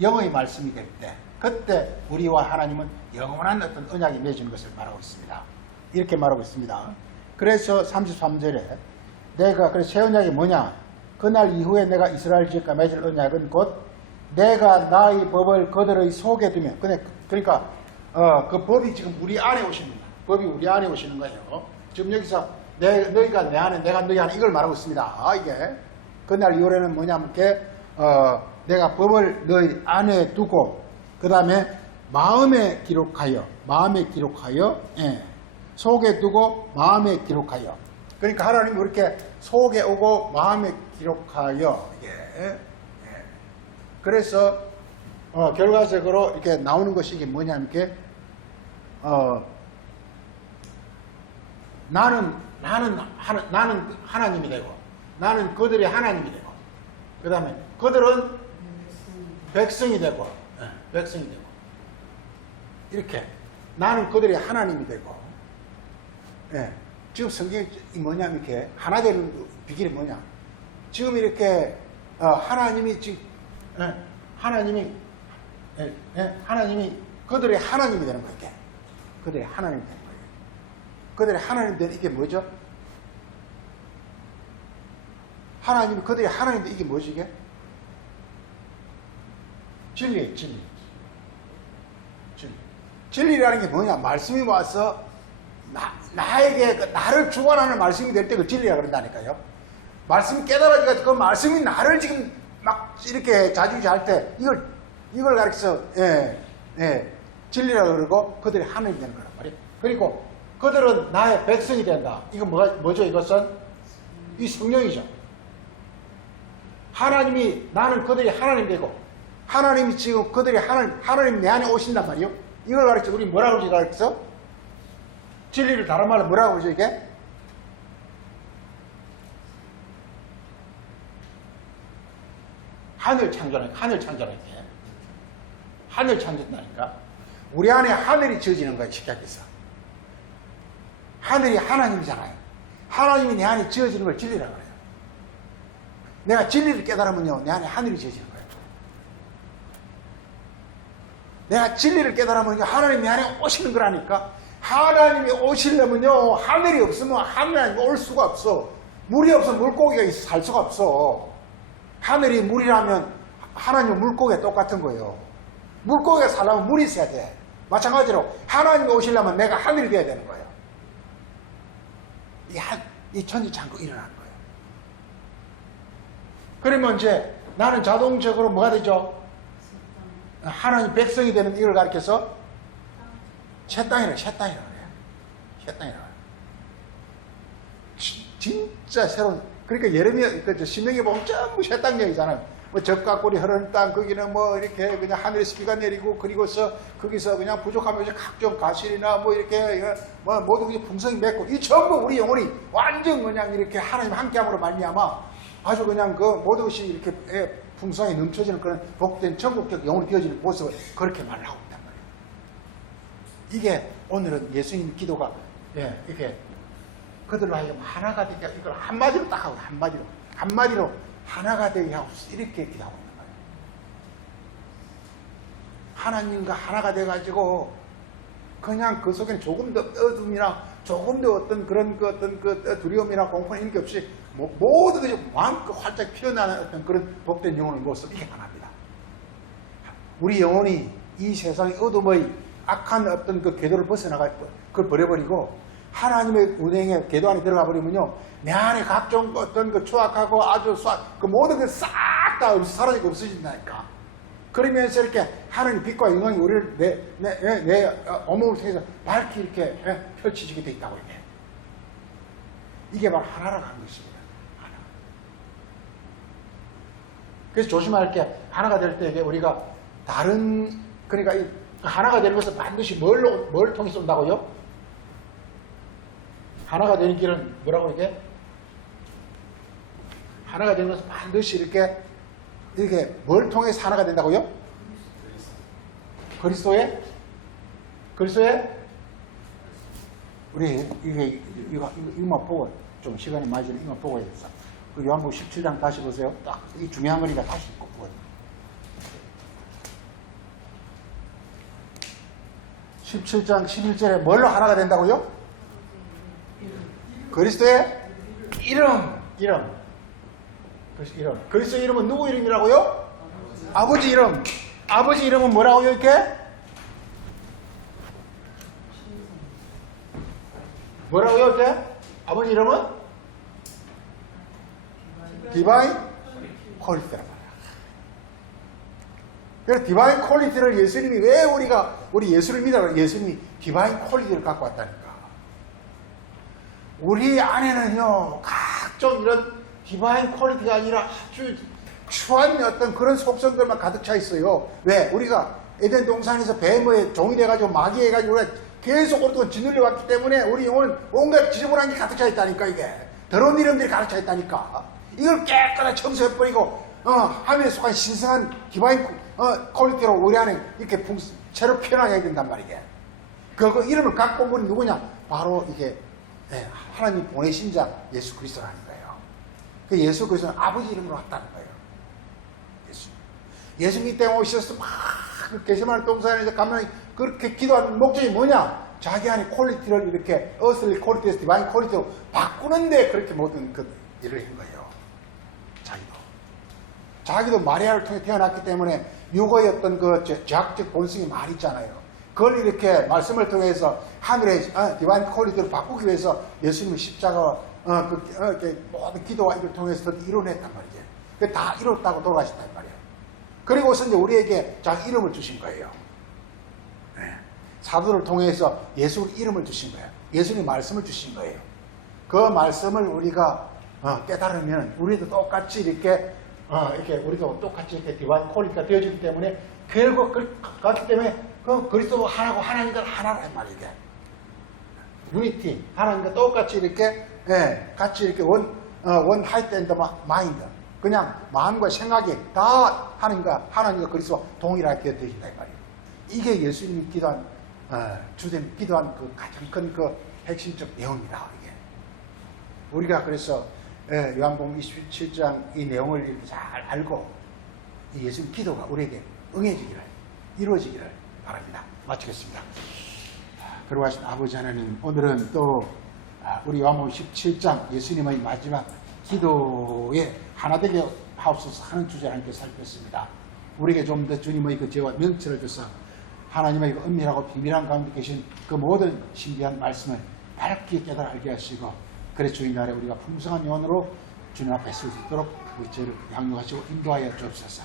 영의 말씀이 될 때, 그때 우리와 하나님은 영원한 어떤 언약이 맺어지는 것을 말하고 있습니다. 이렇게 말하고 있습니다. 그래서 33절에 내가 그래서 새 언약이 뭐냐? 그날 이후에 내가 이스라엘 지역과 맺을 언약은 곧 내가 나의 법을 그들의 속에 두며 그러니까 그 법이 지금 우리 안에 오시는 거예요. 법이 우리 안에 오시는 거예요. 지금 여기서 너희가 내 안에 내가 너희 안에 이걸 말하고 있습니다. 이게 그날 이후에는 뭐냐면 내가 법을 너희 안에 두고 그 다음에 마음에 기록하여 속에 두고 마음에 기록하여 그러니까 하나님이 이렇게 속에 오고 마음에 기록하여 그래서 결과적으로 이렇게 나오는 것이 이게 뭐냐면 이게 나는 하나님이 되고 나는 그들이 하나님이 되고 그 다음에 그들은 백성이 되고 이렇게 나는 그들이 하나님이 되고 지금 성경이 뭐냐면 이렇게 하나 되는 비결이 뭐냐 지금 이렇게 하나님이 지금 하나님이 그들의 하나님이 되는 거예요. 이게. 그들의 하나님이 되는 거예요. 그들의 하나님이 되는 이게 뭐죠? 하나님이 그들의 하나님이 되는 이게 뭐지 이게? 진리예요. 진리라는 게 뭐냐? 말씀이 와서 나에게 나를 주관하는 말씀이 될 때 그 진리라 그런다니까요. 말씀이 깨달아지가 그 말씀이 나를 지금 막 이렇게 자주지할 때 이걸 가르쳐서 진리라고 그러고 그들이 하나님이 되는 거란 말이에요. 그리고 그들은 나의 백성이 된다. 이건 뭐죠? 이것은 이 성령이죠. 하나님이 나는 그들이 하나님 되고 하나님이 지금 그들이 하나님 내 안에 오신단 말이에요. 이걸 가르쳐 우리 뭐라고 그러지 가르쳐? 진리를 다른 말로 뭐라고 그러죠 이게? 하늘 창조다니까. 우리 안에 하늘이 지어지는 거예요. 쉽게 얘기해서. 하늘이 하나님이잖아요. 하나님이 내 안에 지어지는 걸 진리라고 그래요. 내가 진리를 깨달으면요, 내 안에 하늘이 지어지는 거예요. 내가 진리를 깨달으면 하나님이 내 안에 오시는 거라니까. 하나님이 오시려면요, 하늘이 없으면 하나님이 올 수가 없어. 물이 없으면 물고기가 살 수가 없어. 하늘이 물이라면 하나님은 물고기가 똑같은 거예요. 물고기가 살려면 물이 있어야 돼. 마찬가지로 하나님이 오시려면 내가 하늘이 돼야 되는 거예요. 이 천지창고 일어나는 거예요. 그러면 이제 나는 자동적으로 뭐가 되죠? 하나님 백성이 되는 이걸 가리켜서 새 땅이라 그래요. 새 땅이라. 진짜 새로운. 그러니까 예레미야, 신명기 보면 전부 새 땅 얘기잖아요. 뭐 적과 꿀이 흐르는 땅, 거기는 뭐 이렇게 그냥 하늘에서 비가 내리고, 그리고서 거기서 그냥 부족하면 각종 가실이나 뭐 이렇게 뭐 모든 풍성이 맺고, 이 전부 우리 영혼이 완전 그냥 이렇게 하나님 함께함으로 말미암아 아주 그냥 그 모든 것이 이렇게 풍성이 넘쳐지는 그런 복된 천국적 영혼이 되어지는 모습을 그렇게 말하고 있단 말이에요. 이게 오늘은 예수님 기도가 이렇게 그들로 하여금 하나가 되게, 이걸 한마디로 딱 하고, 한마디로 하나가 되게 하고 이렇게 기도하고 있는 거예요. 하나님과 하나가 돼가지고 그냥 그 속에는 조금 더 어둠이나 조금 더 어떤 그런 그 두려움이나 공포나 이런 게 없이 모든 것이 마음껏 활짝 피어나는 어떤 그런 복된 영혼의 모습, 이게 하나입니다. 우리 영혼이 이 세상의 어둠의 악한 어떤 그 궤도를 벗어나가 그걸 버려버리고 하나님의 운행의 궤도 안에 들어가 버리면요, 내 안에 각종 어떤 그 추악하고 아주 그 모든 게 싹 다 사라지고 없어진다니까. 그러면서 이렇게 하나님 빛과 영광이 우리를 내 온몸을 통해서 밝게 이렇게 펼쳐지게 돼 있다고 이게. 이게 바로 하나라고 하는 것입니다. 하나. 그래서 조심할 게, 하나가 될 때 우리가 다른, 그러니까 이 하나가 되는 것은 반드시 뭘 통해서 온다고요? 하나가 되는 길은 뭐라고 이게? 하나가 되는 것은 반드시 이렇게 뭘 통해서 하나가 된다고요? 그리스도의? 우리 이거만 보고 좀 시간이 많이 지나 이거만 보고 해야겠어. 그 요한복음 17장 다시 보세요. 딱 이 중요한 거니까 다시 꼭 보고. 17장 11절에 뭘로 하나가 된다고요? 그리스도의 이름. 그리스도의 이름은 누구 이름이라고요? 아버지 이름. 아버지 이름은 뭐라고요, 이렇게? 뭐라고요, 이렇게? 아버지 이름은? 디바인 퀄리티라고 말이야. 그래서 디바인 퀄리티를 예수님이 왜 우리 예수를 믿어요? 예수님이 디바인 퀄리티를 갖고 왔다니까. 우리 안에는요, 각종 이런 디바인 퀄리티가 아니라 아주 추한 어떤 그런 속성들만 가득 차 있어요. 왜? 우리가 에덴 동산에서 뱀의 종이 돼가지고 마귀해가지고 우리가 계속 오랫동안 짓눌려 왔기 때문에 우리 영혼은 온갖 지저분한 게 가득 차 있다니까, 이게. 더러운 이름들이 가득 차 있다니까. 이걸 깨끗하게 청소해버리고, 하늘에 속한 신성한 디바인 퀄리티로 우리 안에 이렇게 새로 피어나게 해야 된단 말이게. 그 이름을 갖고 온 분이 누구냐? 바로 이게 하나님 보내신 자 예수 그리스도라는 거예요. 그 예수 그리스도는 아버지 이름으로 왔다는 거예요. 예수님 때문에 오셔서 막 게세마네 동산에서 가면 그렇게 기도하는 목적이 뭐냐? 자기 안에 퀄리티를 이렇게 어슬리 퀄리티에서 디바인 퀄리티로 바꾸는데 그렇게 모든 그 일을 한 거예요. 자기도 마리아를 통해 태어났기 때문에 육어의 어떤 그 죄악적 본성이 많이 있잖아요. 그걸 이렇게 말씀을 통해서 하늘의 디바인 퀄리티로 바꾸기 위해서 예수님의 십자가 모든 기도와 이걸 통해서 이뤄냈단 말이에요. 다 이뤘다고 돌아가셨단 말이에요. 그리고서 이제 우리에게 자기 이름을 주신 거예요. 사도를 통해서 예수 이름을 주신 거예요. 예수님 말씀을 주신 거예요. 그 말씀을 우리가 깨달으면 우리도 똑같이 이렇게 우리도 똑같이 이렇게 디바인 퀄리티가 되어지기 때문에 결국 그렇기 때문에 그 그리스도 하나고 하나님과 하나란 말이에요. 유니티 하나님과 똑같이 이렇게 같이 이렇게 원 하이트 앤드 마인드 그냥 마음과 생각이 다 하나님과 그리스도와 동일하게 되어진다 이 말이에요. 이게 예수님이 기도한 주된 기도한 그 가장 큰 그 핵심적 내용입니다. 이게 우리가 그래서 요한복음 27장 이 내용을 이렇게 잘 알고 이 예수님 기도가 우리에게 응해지기를 이루어지기를 바랍니다. 마치겠습니다. 그러하신 아버지 하나님, 오늘은 또 우리 요한복음 17장 예수님의 마지막 기도에 하나 되게 하옵소서 하는 주제를 함께 살폈습니다. 우리에게 좀 더 주님의 그 죄와 명철을 줘서 하나님의 그 은밀하고 비밀한 가운데 계신 그 모든 신비한 말씀을 밝게 깨달아 알게 하시고, 그래 주인 날에 우리가 풍성한 영혼으로 주님 앞에 설 수 있도록 우리 저를 양육하시고 인도하여 주옵소서.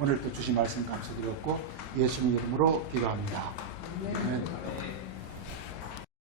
오늘도 주신 말씀 감사드렸고 예수님 이름으로 기도합니다. 아멘.